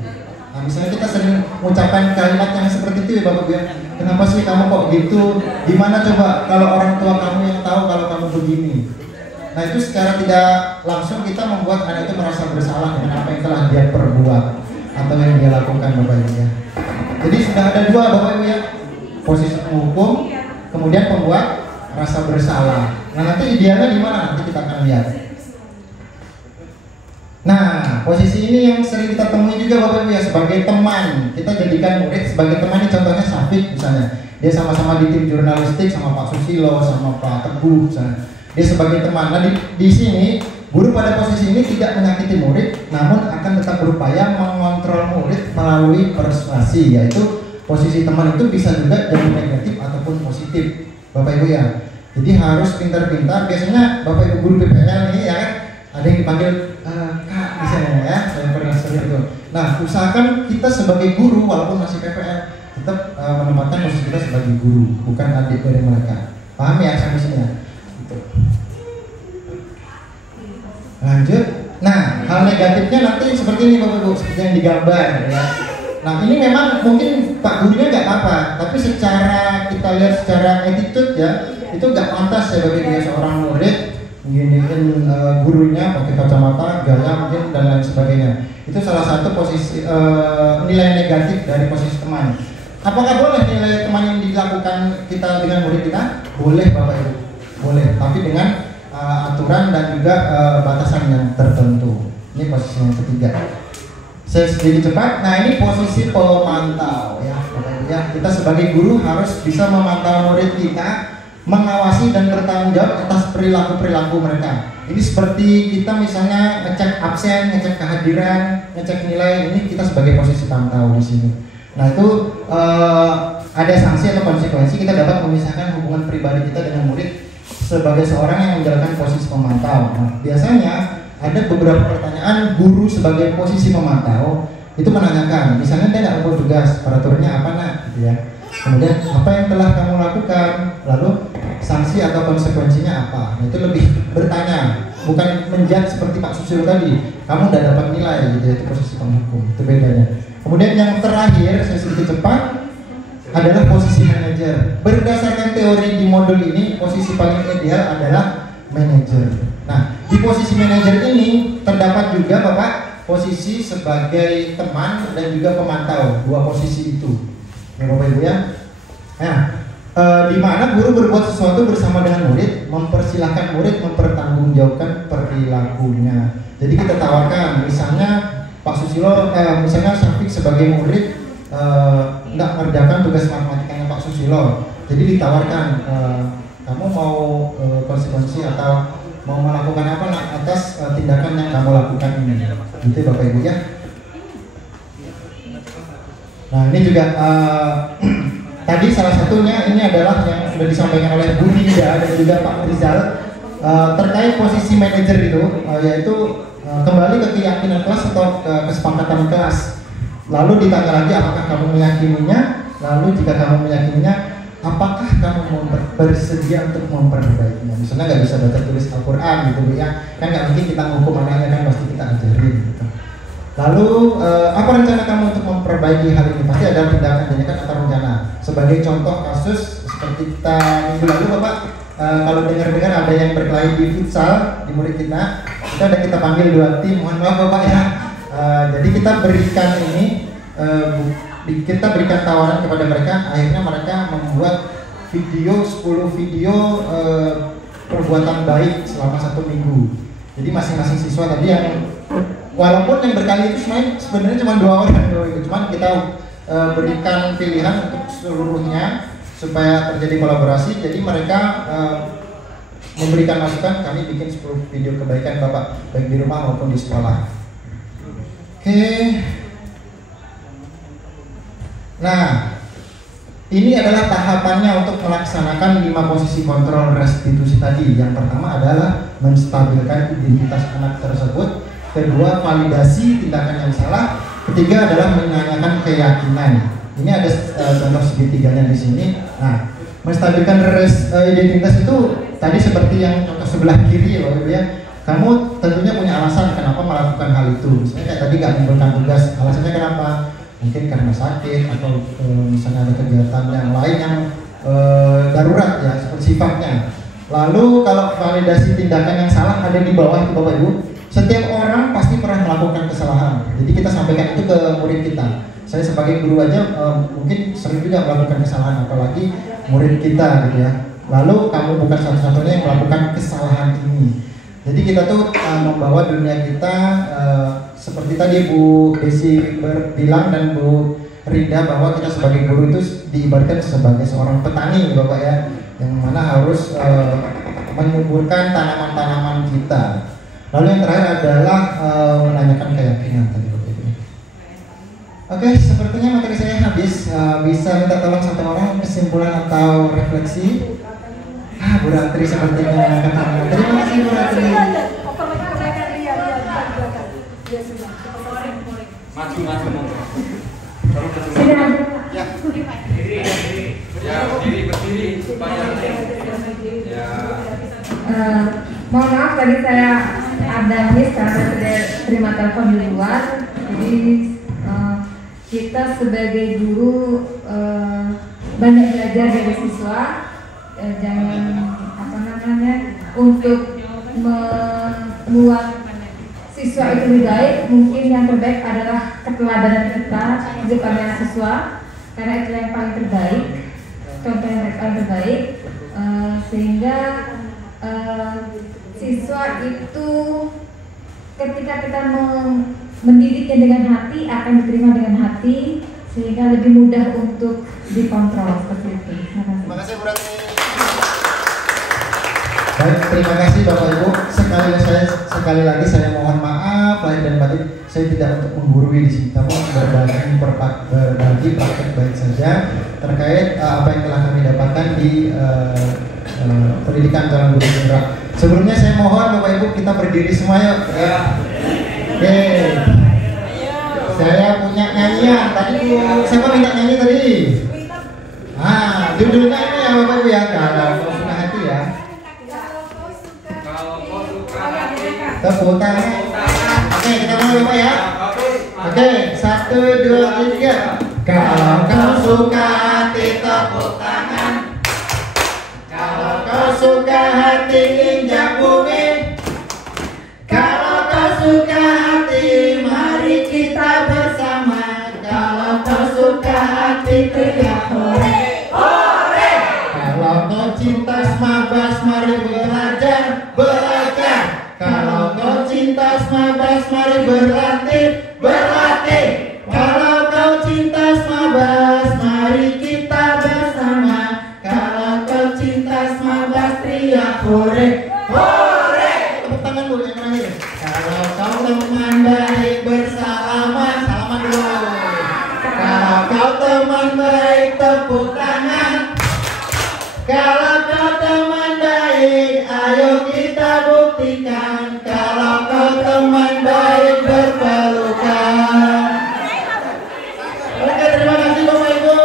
Nah, misalnya kita sering mengucapkan kalimat yang seperti itu ya Bapak Ibu. Kenapa sih kamu kok gitu? Gimana coba kalau orang tua kamu yang tahu kalau kamu begini? Nah, itu secara tidak langsung kita membuat anak itu merasa bersalah dengan apa yang telah dia perbuat atau yang dia lakukan Bapak Ibu ya. Jadi sudah ada 2 Bapak Ibu ya, posisi penghukum, kemudian pembuat rasa bersalah. Nah nanti idealnya di mana? Nanti kita akan lihat. Nah, posisi ini yang sering kita temui juga Bapak Ibu ya, sebagai teman. Kita jadikan murid sebagai teman, ini contohnya Syafiq misalnya. Dia sama-sama di tim jurnalistik sama Pak Susilo, sama Pak Teguh misalnya. Dia sebagai teman. Nah, di sini guru pada posisi ini tidak menyakiti murid, namun akan tetap berupaya mengontrol murid melalui persuasi, yaitu posisi teman itu bisa juga jadi negatif ataupun positif, Bapak Ibu ya. Jadi harus pintar-pintar. Biasanya Bapak Ibu guru PPL ini ya kan, ada yang dipanggil Kak misalnya ya, saya pernah seperti itu. Nah, usahakan kita sebagai guru walaupun masih PPL tetap menempatkan posisi kita sebagai guru, bukan adik dari mereka. Paham ya sampai sini ya? Gitu. Lanjut. Nah, hal negatifnya nanti seperti ini Bapak Ibu, seperti yang digambar ya. Nah, ini memang mungkin Pak gurunya nggak apa-apa, tapi secara kita lihat secara attitude ya, itu nggak pantas ya bagi dia seorang murid giniin gurunya pakai kacamata, gaya mungkin dan lain sebagainya. Itu salah satu posisi nilai negatif dari posisi teman. Apakah boleh nilai teman yang dilakukan kita dengan murid kita? Boleh Bapak Ibu, boleh, tapi dengan aturan dan juga batasan yang tertentu. Ini posisi yang ketiga. Saya sedikit cepat. Nah, ini posisi pemantau ya, Bapak Ibu ya. Kita sebagai guru harus bisa memantau murid kita, mengawasi dan bertanggung jawab atas perilaku-perilaku mereka. Ini seperti kita misalnya ngecek absen, ngecek kehadiran, ngecek nilai. Ini kita sebagai posisi pantau di sini. Nah, itu ada sanksi atau konsekuensi. Kita dapat memisahkan hubungan pribadi kita dengan murid sebagai seorang yang menjalankan posisi pemantau. Nah, biasanya ada beberapa pertanyaan guru sebagai posisi pemantau itu menanyakan, misalnya dia nggak mau tugas, peraturannya apa nak, gitu ya. Kemudian apa yang telah kamu lakukan, lalu sanksi atau konsekuensinya apa. Nah, itu lebih bertanya, bukan menjudge seperti Pak Susilo tadi, kamu udah dapat nilai gitu ya, itu posisi penghukum, itu bedanya. Kemudian yang terakhir, saya sedikit cepat, adalah posisi manajer. Berdasarkan teori di modul ini, posisi paling ideal adalah manajer. Nah, di posisi manajer ini terdapat juga Bapak posisi sebagai teman dan juga pemantau, dua posisi itu. Ya Bapak Ibu ya. Nah, di mana guru berbuat sesuatu bersama dengan murid, mempersilahkan murid mempertanggungjawabkan perilakunya. Jadi kita tawarkan, misalnya Pak Susilo, misalnya Syafiq sebagai murid tidak mengerjakan tugas matematikanya Pak Susilo. Jadi ditawarkan, kamu mau konsekuensi atau mau melakukan apa atas tindakan yang kamu lakukan ini. Gitu Bapak Ibu ya. Nah, ini juga tadi salah satunya ini adalah yang sudah disampaikan oleh Bu Dinda dan juga Pak Rizal terkait posisi manajer itu, yaitu kembali ke keyakinan kelas atau kesepakatan kelas. Lalu ditanya lagi apakah kamu meyakininya, lalu jika kamu meyakininya, apakah kamu bersedia untuk memperbaikinya. Misalnya nggak bisa baca tulis Al-Quran gitu ya, kan nggak mungkin kita ngukum anaknya, kan pasti kita ajarin gitu. Lalu apa rencana kamu untuk memperbaiki hal ini? Pasti ada tindakan tindakan atau rencana. Sebagai contoh kasus seperti kita minggu lalu Bapak, kalau dengar-dengar ada yang berkelahi di futsal di murid kita ada kita panggil 2 tim, mohon maaf Bapak ya. Jadi kita berikan ini, kita berikan tawaran kepada mereka. Akhirnya mereka membuat video 10 video perbuatan baik selama 1 minggu. Jadi masing-masing siswa tadi yang walaupun yang berkali itu sebenarnya cuma 2 orang itu, cuman kita berikan pilihan untuk seluruhnya supaya terjadi kolaborasi. Jadi mereka memberikan masukan, kami bikin 10 video kebaikan Bapak baik di rumah maupun di sekolah. Oke. Nah, ini adalah tahapannya untuk melaksanakan 5 posisi kontrol restitusi tadi. Yang pertama adalah menstabilkan identitas anak tersebut. Kedua, validasi tindakan yang salah. Ketiga adalah menanyakan keyakinan. Ini ada contoh segitiganya di sini. Nah, menstabilkan identitas itu tadi seperti yang contoh sebelah kiri ya Bapak Ibu ya. Kamu tentunya punya alasan kenapa melakukan hal itu. Misalnya kayak tadi nggak mengumpulkan tugas, alasannya kenapa? Mungkin karena sakit atau misalnya ada kegiatan yang lain yang darurat ya seperti sifatnya. Lalu kalau validasi tindakan yang salah ada di bawah itu Bapak Ibu. Setiap orang pasti pernah melakukan kesalahan. Jadi kita sampaikan itu ke murid kita. Saya sebagai guru aja mungkin sering juga melakukan kesalahan, apalagi murid kita gitu ya. Lalu kamu bukan satu-satunya yang melakukan kesalahan ini. Jadi kita tuh membawa dunia kita seperti tadi Bu Desi bilang dan Bu Rinda, bahwa kita sebagai guru itu diibaratkan sebagai seorang petani Bapak ya, yang mana harus menyuburkan tanaman-tanaman kita. Lalu yang terakhir adalah menanyakan keyakinan tadi Bapak Ibu. Oke, sepertinya materi saya habis. Bisa minta tolong satu orang kesimpulan atau refleksi? Bu Ratri sepertinya angkat tangan. Terima kasih Bu Ratri. Maju. Berdiri supaya mohon maaf tadi saya ada miss karena saya terima telepon di luar. Jadi kita sebagai guru banyak belajar dari siswa. Jangan untuk membuat siswa itu lebih baik, mungkin yang terbaik adalah keteladanan kita kepada siswa, karena itu yang paling terbaik, contoh yang paling terbaik, sehingga siswa itu ketika kita mendidiknya dengan hati akan diterima dengan hati, sehingga lebih mudah untuk dikontrol seperti itu. Terima kasih Bu Ratri. Baik, terima kasih Bapak Ibu. Sekali lagi saya mohon maaf lahir dan batin. Saya tidak untuk menggurui di sini, tapi berbagi praktek baik saja terkait apa yang telah kami dapatkan di pendidikan calon guru general. Sebelumnya saya mohon Bapak Ibu kita berdiri semua yuk. Oke. Saya punya nyanyian tadi Bu. Siapa minta nyanyi tadi? Judulnya ini ya Bapak Ibu ya. Kalau kau suka hati ya. Tepuk tangan. Oke, kita mulai Bapak ya. Oke, 1, 2, 3. Kalau kau suka hati tepuk tangan. Kalau kau suka hati injak bumi. Kalau kau suka hati mari kita bersama. Kalau kau suka hati teriak hore, hore. Kalau kau cinta smabas mari belajar, belajar. Kalau kau cinta smabas mari berlatih, berlatih. Kalau kau cinta smabas mari kita bersama. Kalau kau cinta smabas teriak hore, hore. Tepuk tangan Bu yang terakhir. Kalau kau teman baik bersalaman, salaman dulu. Kalau kau teman baik tepuk tangan. Kalau kau teman baik ayo kita buktikan. Kalau kau teman baik berpelukan. Oke, terima kasih Bapak Ibu.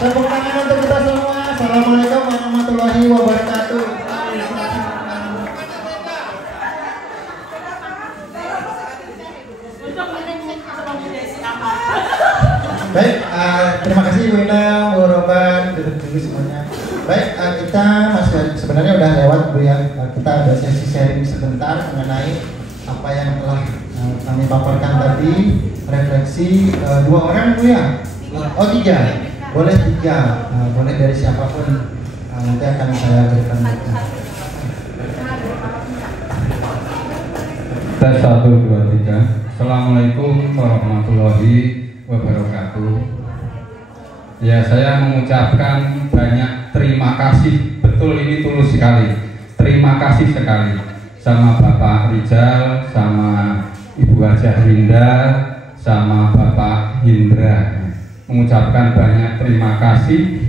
Tepuk tangan untuk kita semua. Assalamualaikum warahmatullahi wabarakatuh. Baik, terima kasih Bu Ina, Bu Roban, duduk dulu semuanya. Baik, kita masih sebenarnya udah lewat Bu ya. Kita ada sesi sharing sebentar mengenai apa yang telah kami paparkan tadi, refleksi 2 orang Bu ya. Oh 3, boleh 3, boleh dari siapapun. Nanti akan saya berikan. Tes 1, 2, 3. Assalamualaikum warahmatullahi wabarakatuh. Ya, saya mengucapkan banyak terima kasih. Betul, ini tulus sekali. Terima kasih sekali sama Bapak Rizal, sama Ibu Hajah Rinda, sama Bapak Hindra. Mengucapkan banyak terima kasih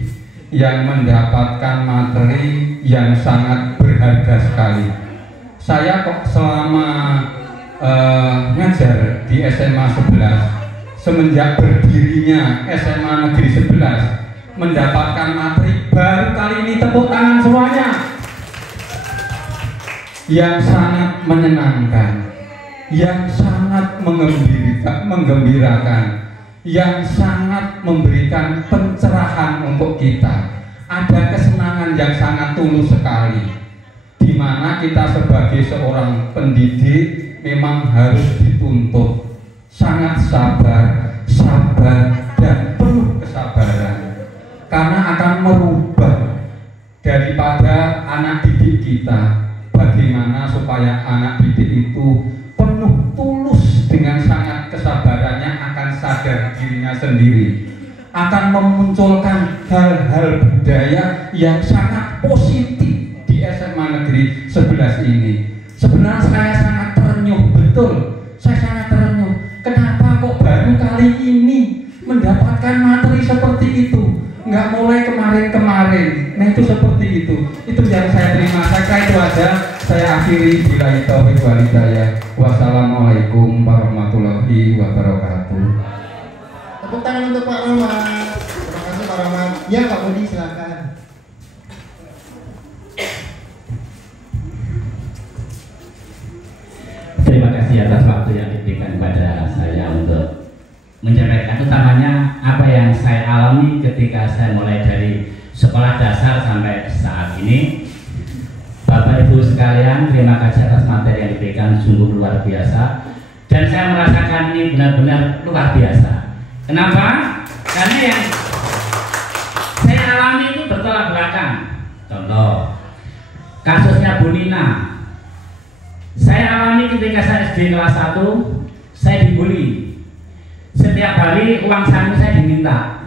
yang mendapatkan materi yang sangat berharga sekali. Saya kok selama ngajar di SMA 11, semenjak berdirinya SMA Negeri 11, mendapatkan materi baru kali ini, tepuk tangan semuanya, yang sangat menyenangkan, yang sangat menggembirakan, yang sangat memberikan pencerahan untuk kita. Ada kesenangan yang sangat tulus sekali, di mana kita sebagai seorang pendidik memang harus dituntut sangat sabar, dan penuh kesabaran, karena akan merubah daripada anak didik kita bagaimana supaya anak didik itu penuh tulus dengan sangat kesabarannya akan sadar dirinya sendiri, akan memunculkan hal-hal budaya yang sangat positif di SMA Negeri 11 ini. Sebenarnya saya sangat terenyuh, betul, saya sangat terenyuh. Kenapa kok baru kali ini mendapatkan materi seperti itu? Nggak mulai kemarin-kemarin. Nah itu seperti itu. Itu yang saya terima. Saya kira itu aja. Saya akhiri billahi taufiq wal hidayah. Wassalamualaikum warahmatullahi wabarakatuh. Tepuk tangan untuk Pak Rahmat. Terima kasih Pak Rahmat. Ya Pak Budi silakan. Terima kasih atas waktu yang diberikan kepada saya untuk menyampaikan utamanya apa yang saya alami ketika saya mulai dari sekolah dasar sampai saat ini. Bapak Ibu sekalian, terima kasih atas materi yang diberikan, sungguh luar biasa, dan saya merasakan ini benar-benar luar biasa. Kenapa? Karena yang saya alami itu bertolak belakang. Contoh kasusnya Bu Nina, saya alami ketika saya SD kelas 1, saya dibully. Setiap hari uang saku saya diminta.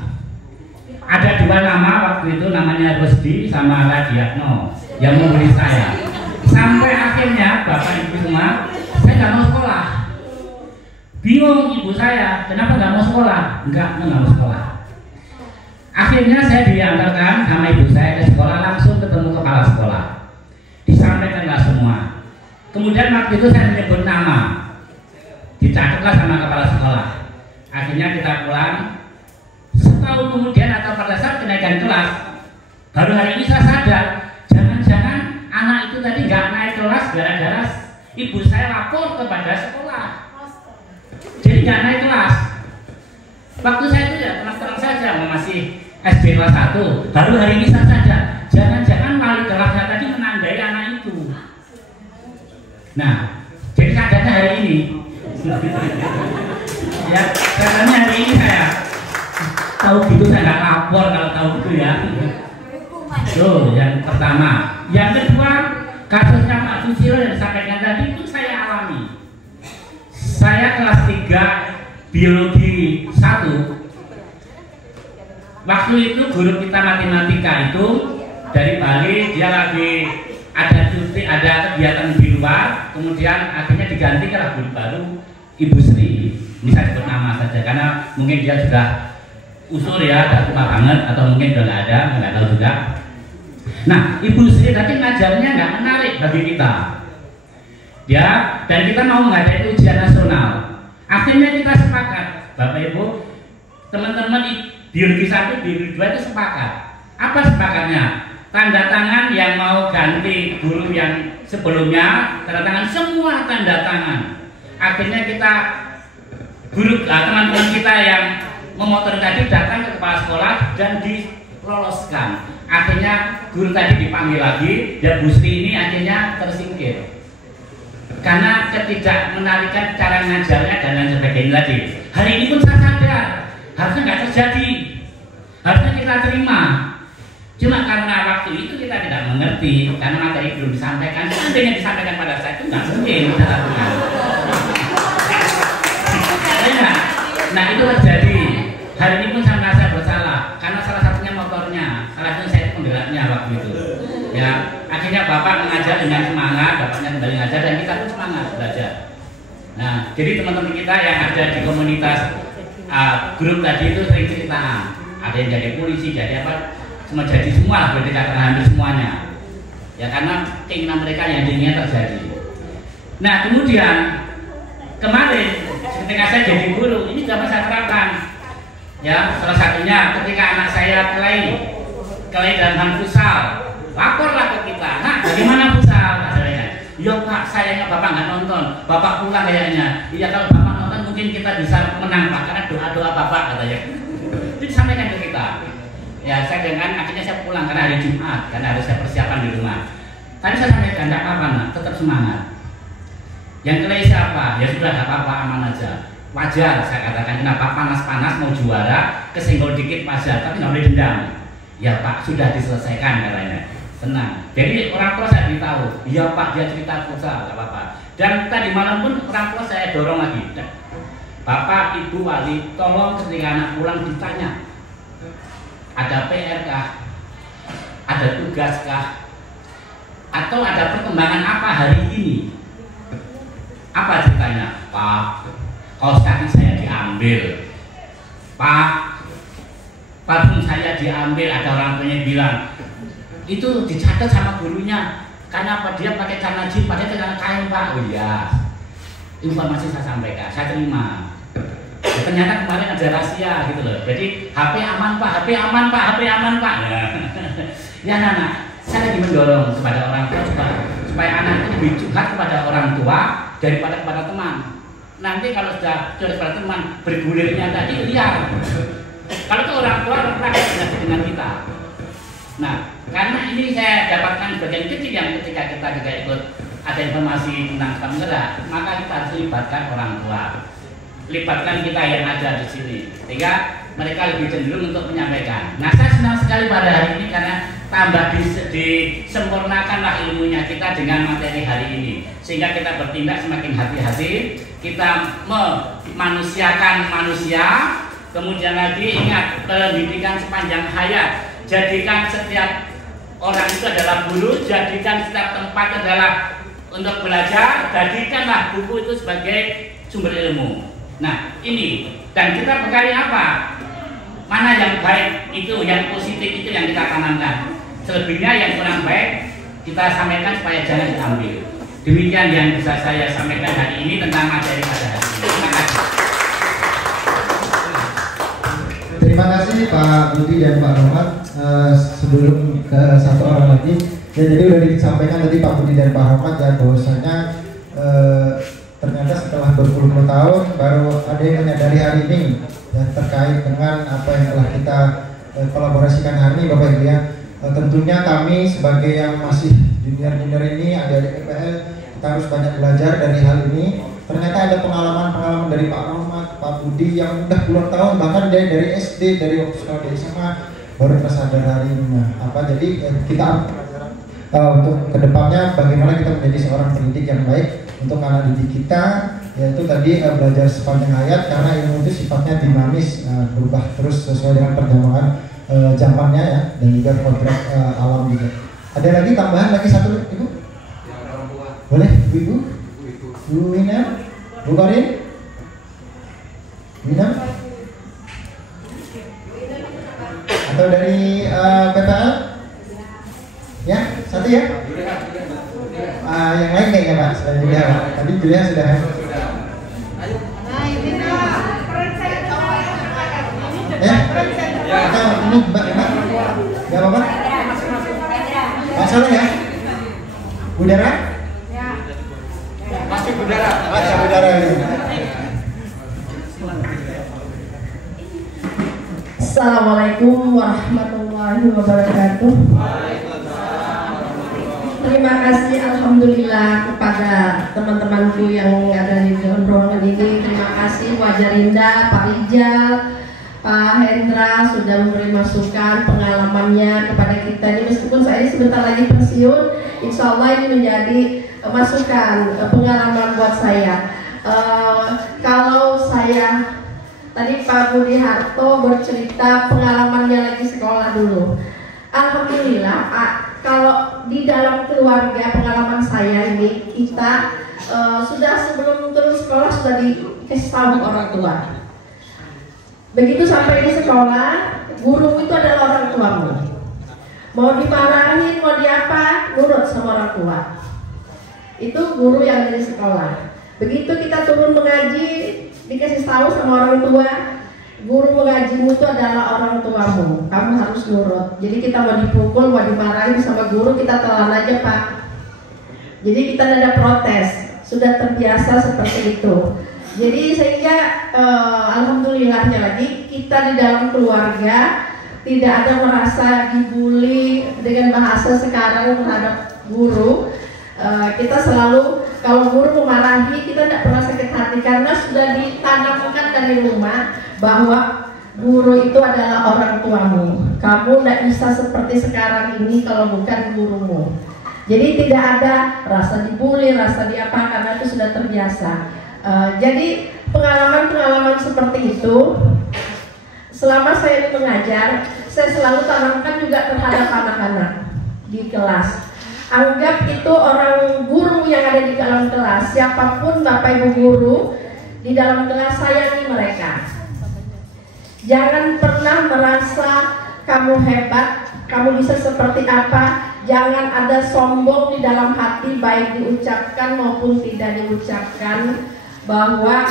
Ada dua nama waktu itu, namanya Rusdi sama Radiatno yang membuli saya. Sampai akhirnya Bapak Ibu semua, saya nggak mau sekolah. Bingung ibu saya, kenapa nggak mau sekolah? Nggak mau sekolah. Akhirnya saya diantarkan sama ibu saya ke sekolah, langsung ketemu kepala sekolah. Disampaikanlah semua. Kemudian waktu itu saya menyebut nama, dicatatlah sama kepala sekolah. Akhirnya kita pulang. Setahun kemudian atau pada saat kenaikan kelas, baru hari ini saya sadar, jangan-jangan anak itu tadi nggak naik kelas gara-gara ibu saya lapor kepada sekolah. Jadi nggak naik kelas. Waktu saya itu ya terang saja, masih SD kelas 1. Baru hari ini saya sadar, jangan-jangan wali kelasnya tadi menandai anak itu. Nah, jadi sadarnya hari ini. Ya, katanya hari ini saya tahu gitu, saya nggak lapor kalau tahu gitu ya. Tuh, yang pertama. Yang kedua, kasusnya Pak Susilo yang disampaikan tadi itu saya alami. Saya kelas 3 biologi 1. Waktu itu guru kita matematika itu dari Bali, dia lagi ada cuti, ada kegiatan di luar, kemudian akhirnya diganti ke guru baru Ibu Sri. Ini saya sebut nama saja karena mungkin dia sudah usul ya, udah tua banget atau mungkin udah nggak ada, nggak tahu juga. Nah, Ibu Sri tadi ngajarnya nggak menarik bagi kita, ya, dan kita mau menghadapi ujian nasional. Akhirnya kita sepakat, Bapak Ibu, teman-teman biologi 1, biologi 2 itu sepakat. Apa sepakatnya? Tanda tangan yang mau ganti guru yang sebelumnya, tanda tangan semua tanda tangan. Akhirnya kita guru teman-teman kita yang memotor tadi datang ke kepala sekolah dan diloloskan. Akhirnya guru tadi dipanggil lagi dan Bu Sri ini akhirnya tersingkir karena ketidakmenarikan cara ngajarnya dan lain sebagainya tadi. Hari ini pun saya sadar harusnya nggak terjadi, harusnya kita terima. Cuma karena waktu itu kita tidak mengerti karena materi belum disampaikan. Seandainya disampaikan pada saya itu nggak mungkin kita lakukan. Nah itu terjadi. Hari ini pun saya merasa bersalah karena salah satunya motornya, salah satunya saya penggeraknya waktu itu. Ya, akhirnya Bapak mengajar dengan semangat, Bapaknya kembali mengajar dan kita pun semangat belajar. Nah, jadi teman-teman kita yang ada di komunitas grup tadi itu sering cerita, ada yang jadi polisi, jadi apa, semua jadi semua, berarti katakan hampir semuanya. Ya karena keinginan mereka yang diinginkan terjadi. Nah kemudian kemarin ketika saya jadi guru, ini juga saya terapkan. Ya, salah satunya ketika anak saya kelai dalam futsal, laporlah ke kita. Nah, bagaimana futsal? Ya Pak, sayangnya Bapak nggak nonton, Bapak pulang kayaknya. Iya kalau Bapak nonton mungkin kita bisa menang Pak, karena doa-doa Bapak katanya. Itu disampaikan ke kita. Ya, saya dengan akhirnya saya pulang karena hari Jumat, karena harus saya persiapan di rumah. Tadi saya sampaikan, tidak apa-apa nak, tetap semangat. Yang kelai siapa? Ya sudah, tidak apa-apa, aman aja. Wajar saya katakan, kenapa panas-panas mau juara, kesenggol dikit wajar, tapi nggak boleh dendam. Ya Pak, sudah diselesaikan katanya. senang. Jadi orang tua saya beritahu, iya Pak dia cerita futsal, nggak apa-apa. Dan tadi malam pun orang tua saya dorong lagi, Bapak Ibu Wali, tolong ketika anak pulang ditanya, ada PR kah, ada tugas kah, atau ada perkembangan apa hari ini? Apa ceritanya? Pak, kaos kaki saya diambil, Pak, parfum saya diambil. Ada orang tuanya bilang itu dicatat sama gurunya karena apa, dia pakai celana jeans, pakai celana kain Pak. Oh iya, informasi saya sampaikan, saya terima. Ternyata kemarin ada rahasia gitu loh. Jadi HP aman Pak, HP aman Pak, HP aman Pak. Ya anak-anak, saya lagi mendorong kepada orang tua supaya anak itu lebih curhat kepada orang tua daripada kepada teman. Nanti kalau sudah curhat kepada teman, bergulirnya tadi liar. Kalau itu orang tua rakyat dengan kita. Nah, karena ini saya dapatkan bagian kecil yang ketika kita juga ikut ada informasi tentang Islam Negara, maka kita harus libatkan orang tua, libatkan kita yang ada di sini, sehingga mereka lebih cenderung untuk menyampaikan. Nah, saya senang sekali pada hari ini karena tambah disempurnakanlah ilmunya kita dengan materi hari ini, sehingga kita bertindak semakin hati-hati, kita memanusiakan manusia. Kemudian lagi ingat, pendidikan sepanjang hayat, jadikan setiap orang itu adalah guru, jadikan setiap tempat adalah untuk belajar, jadikanlah buku itu sebagai sumber ilmu. Nah ini, dan kita bekali apa? Mana yang baik itu, yang positif itu yang kita tanamkan. Selebihnya yang kurang baik kita sampaikan supaya jangan diambil. Demikian yang bisa saya sampaikan hari ini tentang materi pada hari ini. Terima kasih. Terima kasih Pak Budi dan Pak Rohmat. Sebelum ke satu orang lagi, ya jadi udah disampaikan tadi Pak Budi dan Pak Rohmat ya, bahwasanya ternyata setelah berpuluh-puluh tahun baru ada yang menyadari hari ini dan terkait dengan apa yang telah kita kolaborasikan hari ini Bapak Ibu ya. Tentunya kami sebagai yang masih junior-junior ini ada di PPL, kita harus banyak belajar dari hal ini. Ternyata ada pengalaman-pengalaman dari Pak Rohmat, Pak Budi yang udah puluhan tahun, bahkan dari SD, dari waktu sekolah di SMA baru tersadar hari ini. Jadi kita untuk kedepannya bagaimana kita menjadi seorang pendidik yang baik untuk anak didik kita, yaitu tadi belajar sepanjang hayat, karena ilmu itu sifatnya dinamis, berubah terus sesuai dengan perkembangan zamannya ya, dan juga kodrat alam juga. Ada lagi tambahan lagi satu Ibu? Boleh Ibu? Bu Wina, Bu Karin, Wina, atau dari PPL? Ya, satu ya? Yang lain kayaknya Pak, selain Julia Pak. Tadi Julia sudah. Ya, atau ini Mbak, nggak apa-apa? Masalah ya? Budara? Masih budara. Masih budara ini. Assalamualaikum warahmatullahi wabarakatuh. Terima kasih alhamdulillah kepada teman-temanku yang ada di dalam ruangan ini. Terima kasih Wajah Rinda, Pak Rijal, Pak Hendra sudah memberi masukan pengalamannya kepada kita ini. Meskipun saya ini sebentar lagi pensiun, insya Allah ini menjadi masukan pengalaman buat saya. Kalau saya tadi Pak Budi Harto bercerita pengalamannya lagi sekolah dulu. Alhamdulillah kalau di dalam keluarga pengalaman saya ini kita sudah sebelum turun sekolah sudah dikasih tahu orang tua. Begitu sampai di sekolah, guru itu adalah orang tuamu. Mau dimarahin, mau diapa, nurut sama orang tua. Itu guru yang dari sekolah. Begitu kita turun mengaji, dikasih tahu sama orang tua, guru mengajimu itu adalah orang tuamu, kamu harus nurut. Jadi kita mau dipukul, mau dimarahin sama guru, kita telan aja Pak. Jadi kita tidak ada protes, sudah terbiasa seperti itu. Jadi sehingga alhamdulillahnya lagi kita di dalam keluarga tidak ada merasa dibully dengan bahasa sekarang terhadap guru. Kita selalu kalau guru memarahi kita tidak pernah sakit hati karena sudah ditanamkan dari rumah bahwa guru itu adalah orang tuamu. kamu tidak bisa seperti sekarang ini kalau bukan gurumu. Jadi tidak ada rasa dibully, rasa diapa, karena itu sudah terbiasa. Jadi pengalaman-pengalaman seperti itu selama saya mengajar, saya selalu tanamkan juga terhadap anak-anak di kelas. Anggap itu orang guru yang ada di dalam kelas, siapapun Bapak Ibu guru di dalam kelas, sayangi mereka. Jangan pernah merasa kamu hebat, kamu bisa seperti apa. Jangan ada sombong di dalam hati, baik diucapkan maupun tidak diucapkan, bahwa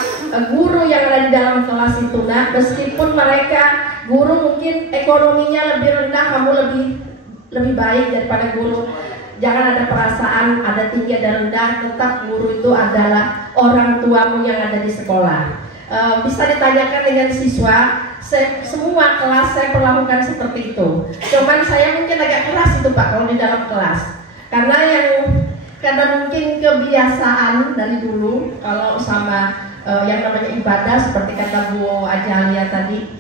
guru yang ada di dalam kelas itu, nah, meskipun mereka guru mungkin ekonominya lebih rendah, kamu lebih baik daripada guru. Jangan ada perasaan ada tinggi ada rendah, tetap guru itu adalah orang tuamu yang ada di sekolah. Bisa ditanyakan dengan siswa, semua kelas saya perlakukan seperti itu. Cuman saya mungkin agak keras itu Pak kalau di dalam kelas, karena mungkin kebiasaan dari dulu kalau sama yang namanya ibadah, seperti kata Bu Ajalia tadi,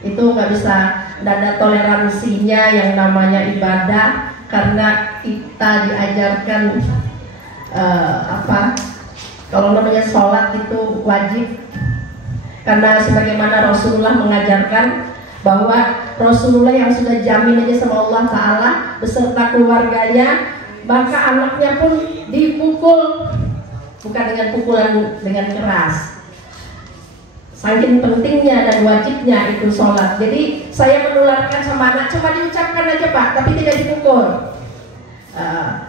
itu nggak bisa, nggak ada toleransinya yang namanya ibadah, karena kita diajarkan kalau namanya sholat itu wajib. Karena sebagaimana Rasulullah mengajarkan bahwa Rasulullah yang sudah jamin aja sama Allah Ta'ala beserta keluarganya, maka anaknya pun dipukul, bukan dengan pukulan dengan keras. Saking pentingnya dan wajibnya itu sholat. Jadi saya menularkan sama anak, cuma diucapkan aja Pak, tapi tidak dipukul.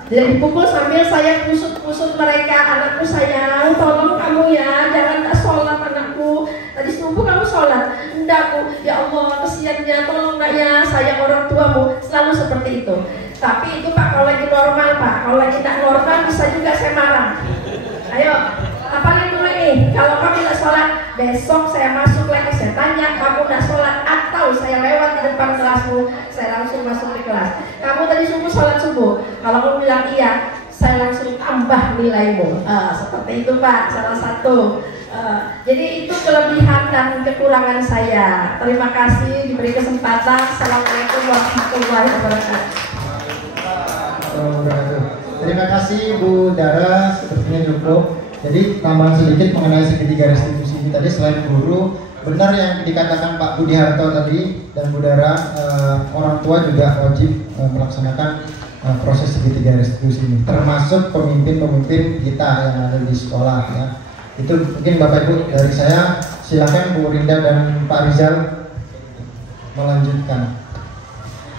Tidak dipukul sambil saya kusut-kusut mereka, anakku sayang, tolong kamu ya, jangan tak sholat anakku. Tadi subuh kamu sholat, enggak Bu, ya Allah kesiannya, tolong nak ya, saya orang tuamu, selalu seperti itu. Tapi itu Pak kalau lagi normal Pak, kalau lagi tidak normal bisa juga saya marah. Ayo, apalagi dulu nih, kalau kamu tidak sholat, besok saya masuk lagi, saya tanya kamu tidak sholat, atau saya lewat di depan kelasmu, saya langsung masuk di kelas. Kamu tadi subuh sholat subuh, kalau kamu bilang iya, saya langsung tambah nilaimu. Seperti itu Pak, salah satu. Jadi itu kelebihan dan kekurangan saya. Terima kasih diberi kesempatan. Assalamualaikum warahmatullahi wabarakatuh. Terima kasih Bu Dara, sepertinya cukup. Jadi tambahan sedikit mengenai segitiga restitusi ini tadi, selain guru, benar yang dikatakan Pak Budi Harto tadi dan Bu Dara, orang tua juga wajib melaksanakan proses segitiga restitusi ini, termasuk pemimpin-pemimpin kita yang ada di sekolah ya. Itu mungkin Bapak Ibu dari saya, silakan Bu Rinda dan Pak Rizal melanjutkan.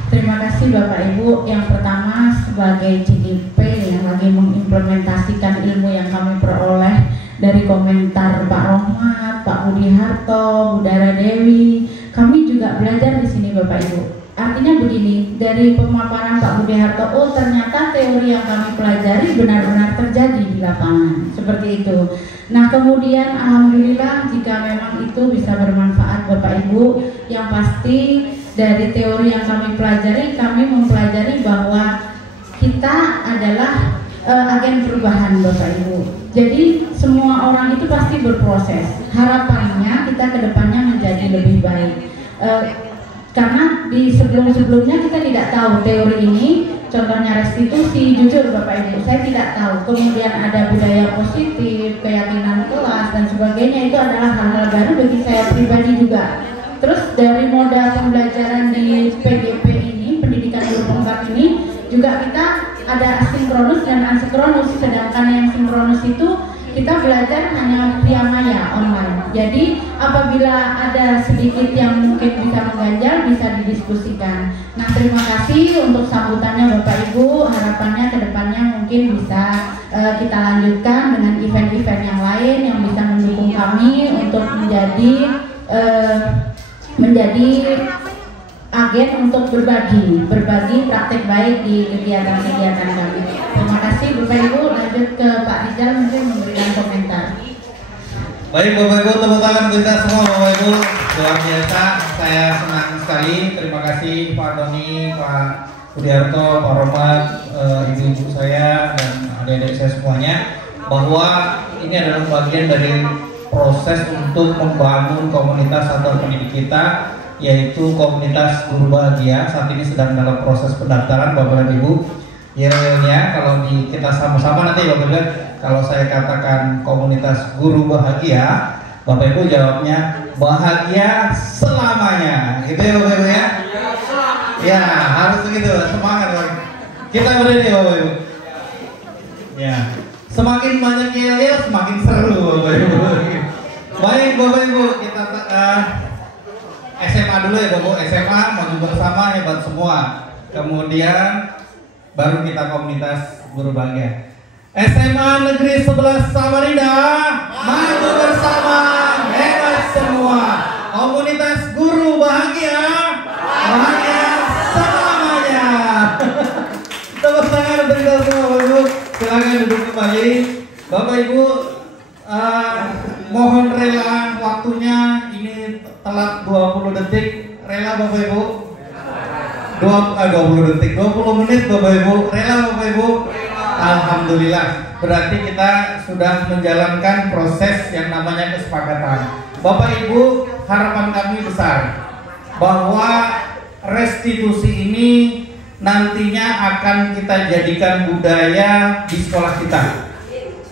Terima kasih Bapak Ibu. Yang pertama sebagai CIP yang lagi mengimplementasikan ilmu yang kami peroleh dari komentar Pak Rohmat, Pak Budi Harto, Bu Dara Dewi, kami juga belajar di sini Bapak Ibu. Artinya begini, dari pemaparan Pak Budi Harto, oh ternyata teori yang kami pelajari benar-benar terjadi di lapangan, seperti itu. Nah kemudian alhamdulillah jika memang itu bisa bermanfaat Bapak Ibu, yang pasti dari teori yang kami pelajari, kami mempelajari bahwa kita adalah agen perubahan Bapak Ibu. Jadi semua orang itu pasti berproses. Harapannya kita kedepannya menjadi lebih baik. Karena di sebelum-sebelumnya kita tidak tahu teori ini, contohnya restitusi, jujur Bapak Ibu, saya tidak tahu. Kemudian ada budaya positif, keyakinan kelas dan sebagainya, itu adalah hal-hal baru bagi saya pribadi juga. Terus dari modal pembelajaran di PGP ini, pendidikan guru penggerak ini, juga kita ada asinkronus dan asinkronus, sedangkan yang sinkronus itu kita belajar hanya via maya online. Jadi apabila ada sedikit yang mungkin bisa mengganjal, bisa didiskusikan. Nah terima kasih untuk sambutannya Bapak Ibu. Harapannya kedepannya mungkin bisa kita lanjutkan dengan event-event yang lain yang bisa mendukung kami untuk menjadi agen untuk berbagi praktek baik di kegiatan-kegiatan kami. Terima kasih Bapak Ibu. Lanjut ke Pak Rizal mungkin memberikan komentar. Baik Bapak Ibu, tepuk tangan kita semua Bapak Ibu. Luar biasa, saya senang sekali. Terima kasih Pak Doni, Pak Budiarto, Pak Romat, ibu-ibu saya dan adik-adik saya semuanya, bahwa ini adalah bagian dari proses untuk membangun komunitas atau pendidik kita yaitu komunitas guru bahagia. Saat ini sedang dalam proses pendaftaran Bapak dan Ibu. Yel-yelnya kalau kita sama-sama nanti Bapak Ibu, kalau saya katakan komunitas guru bahagia, Bapak Ibu jawabnya bahagia selamanya. Gitu ya Bapak Ibu ya? Ya, harus begitu, semangat Bapak. Kita berdiri Bapak Ibu. Ya, semakin banyak yel-yel semakin seru Bapak Ibu. Baik Bapak Ibu, kita SMA dulu ya Bapak. SMA maju bersama hebat semua. Kemudian baru kita komunitas guru bahagia. SMA Negeri 11 Samarinda, maju bersama hebat semua. Komunitas guru bahagia, bahagia selamanya. Tepuk tangan untuk kita semua Bapak Ibu. Silakan duduk kembali. Bapak Ibu, mohon rela waktunya, ini telat 20 detik. Rela Bapak Ibu? 20 detik, 20 menit Bapak Ibu. Rela Bapak Ibu? Alhamdulillah. Berarti kita sudah menjalankan proses yang namanya kesepakatan. Bapak Ibu, harapan kami besar bahwa restitusi ini nantinya akan kita jadikan budaya di sekolah kita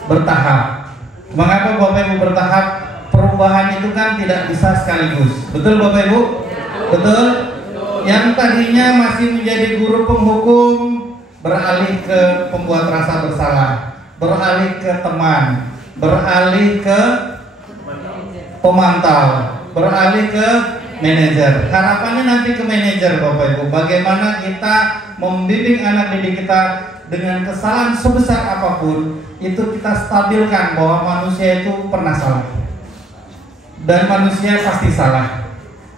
bertahap. Mengapa Bapak Ibu bertahap? Perubahan itu kan tidak bisa sekaligus. Betul Bapak Ibu? Betul? Yang tadinya masih menjadi guru penghukum beralih ke pembuat rasa bersalah, beralih ke teman, beralih ke pemantau, beralih ke manajer. Harapannya nanti ke manajer Bapak Ibu. Bagaimana kita membimbing anak didik kita dengan kesalahan sebesar apapun, itu kita stabilkan bahwa manusia itu pernah salah. Dan manusia pasti salah.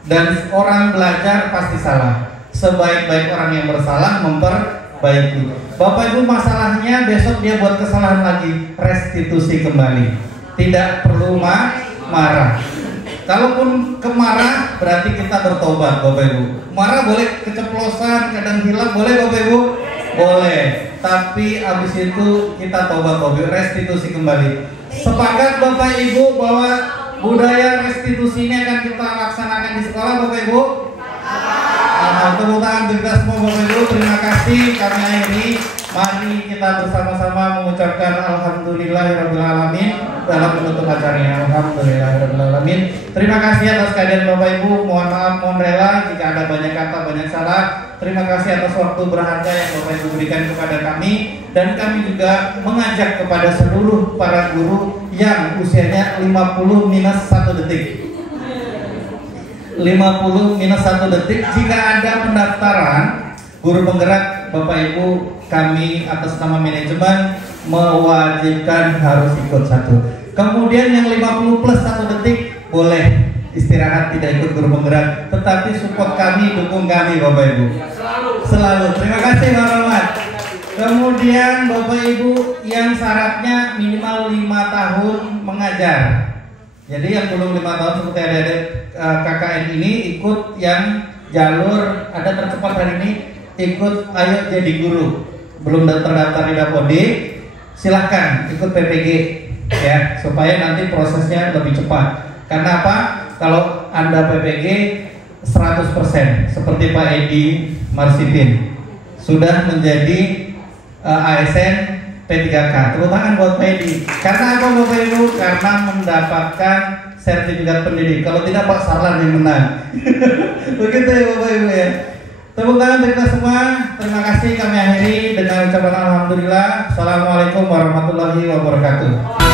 Dan orang belajar pasti salah. Sebaik-baik orang yang bersalah memperbaiki. Bapak Ibu, masalahnya besok dia buat kesalahan lagi, restitusi kembali. Tidak perlu marah. Kalaupun kemarah berarti kita bertobat Bapak Ibu. Marah boleh keceplosan, kadang hilang boleh Bapak Ibu? Boleh. Tapi abis itu kita tobat Bapak Ibu, restitusi kembali. Sepakat Bapak Ibu bahwa budaya restitusi ini akan kita laksanakan di sekolah Bapak Ibu? Tepuk tangan kita semua Bapak Ibu. Terima kasih kami akhiri. Mari kita bersama-sama mengucapkan alhamdulillahirrahmanirrahim dalam menutup acaranya. Alhamdulillahirrahmanirrahim. Terima kasih atas kehadiran Bapak Ibu. Mohon maaf, mohon rela jika ada banyak kata, banyak salah. Terima kasih atas waktu berharga yang Bapak Ibu berikan kepada kami. Dan kami juga mengajak kepada seluruh para guru yang usianya 50 minus 1 detik. 50 minus 1 detik. Jika ada pendaftaran guru penggerak, Bapak Ibu, kami atas nama manajemen mewajibkan harus ikut 1. Kemudian yang 50 plus 1 detik boleh istirahat, tidak ikut guru penggerak, tetapi support kami, dukung kami Bapak Ibu. Selalu. Terima kasih Pak Rahmat. Kemudian Bapak Ibu yang syaratnya minimal 5 tahun mengajar. Jadi yang belum 5 tahun seperti adik-adik KKN ini ikut yang jalur ada tercepat hari ini, ikut ayo jadi guru. Belum terdaftar di Dapodi, silahkan ikut PPG ya, supaya nanti prosesnya lebih cepat. Karena apa? Kalau Anda PPG 100% seperti Pak Edi Marsipin sudah menjadi ASN P3K. Tepuk tangan buat Pak Edi. Karena apa Bapak Ibu? Karena mendapatkan sertifikat pendidik. Kalau tidak Pak Sarlan yang menang. Begitu ya Bapak Ibu ya. Tepuk tangan kita semua. Terima kasih, kami akhiri dengan ucapan alhamdulillah. Assalamualaikum warahmatullahi wabarakatuh.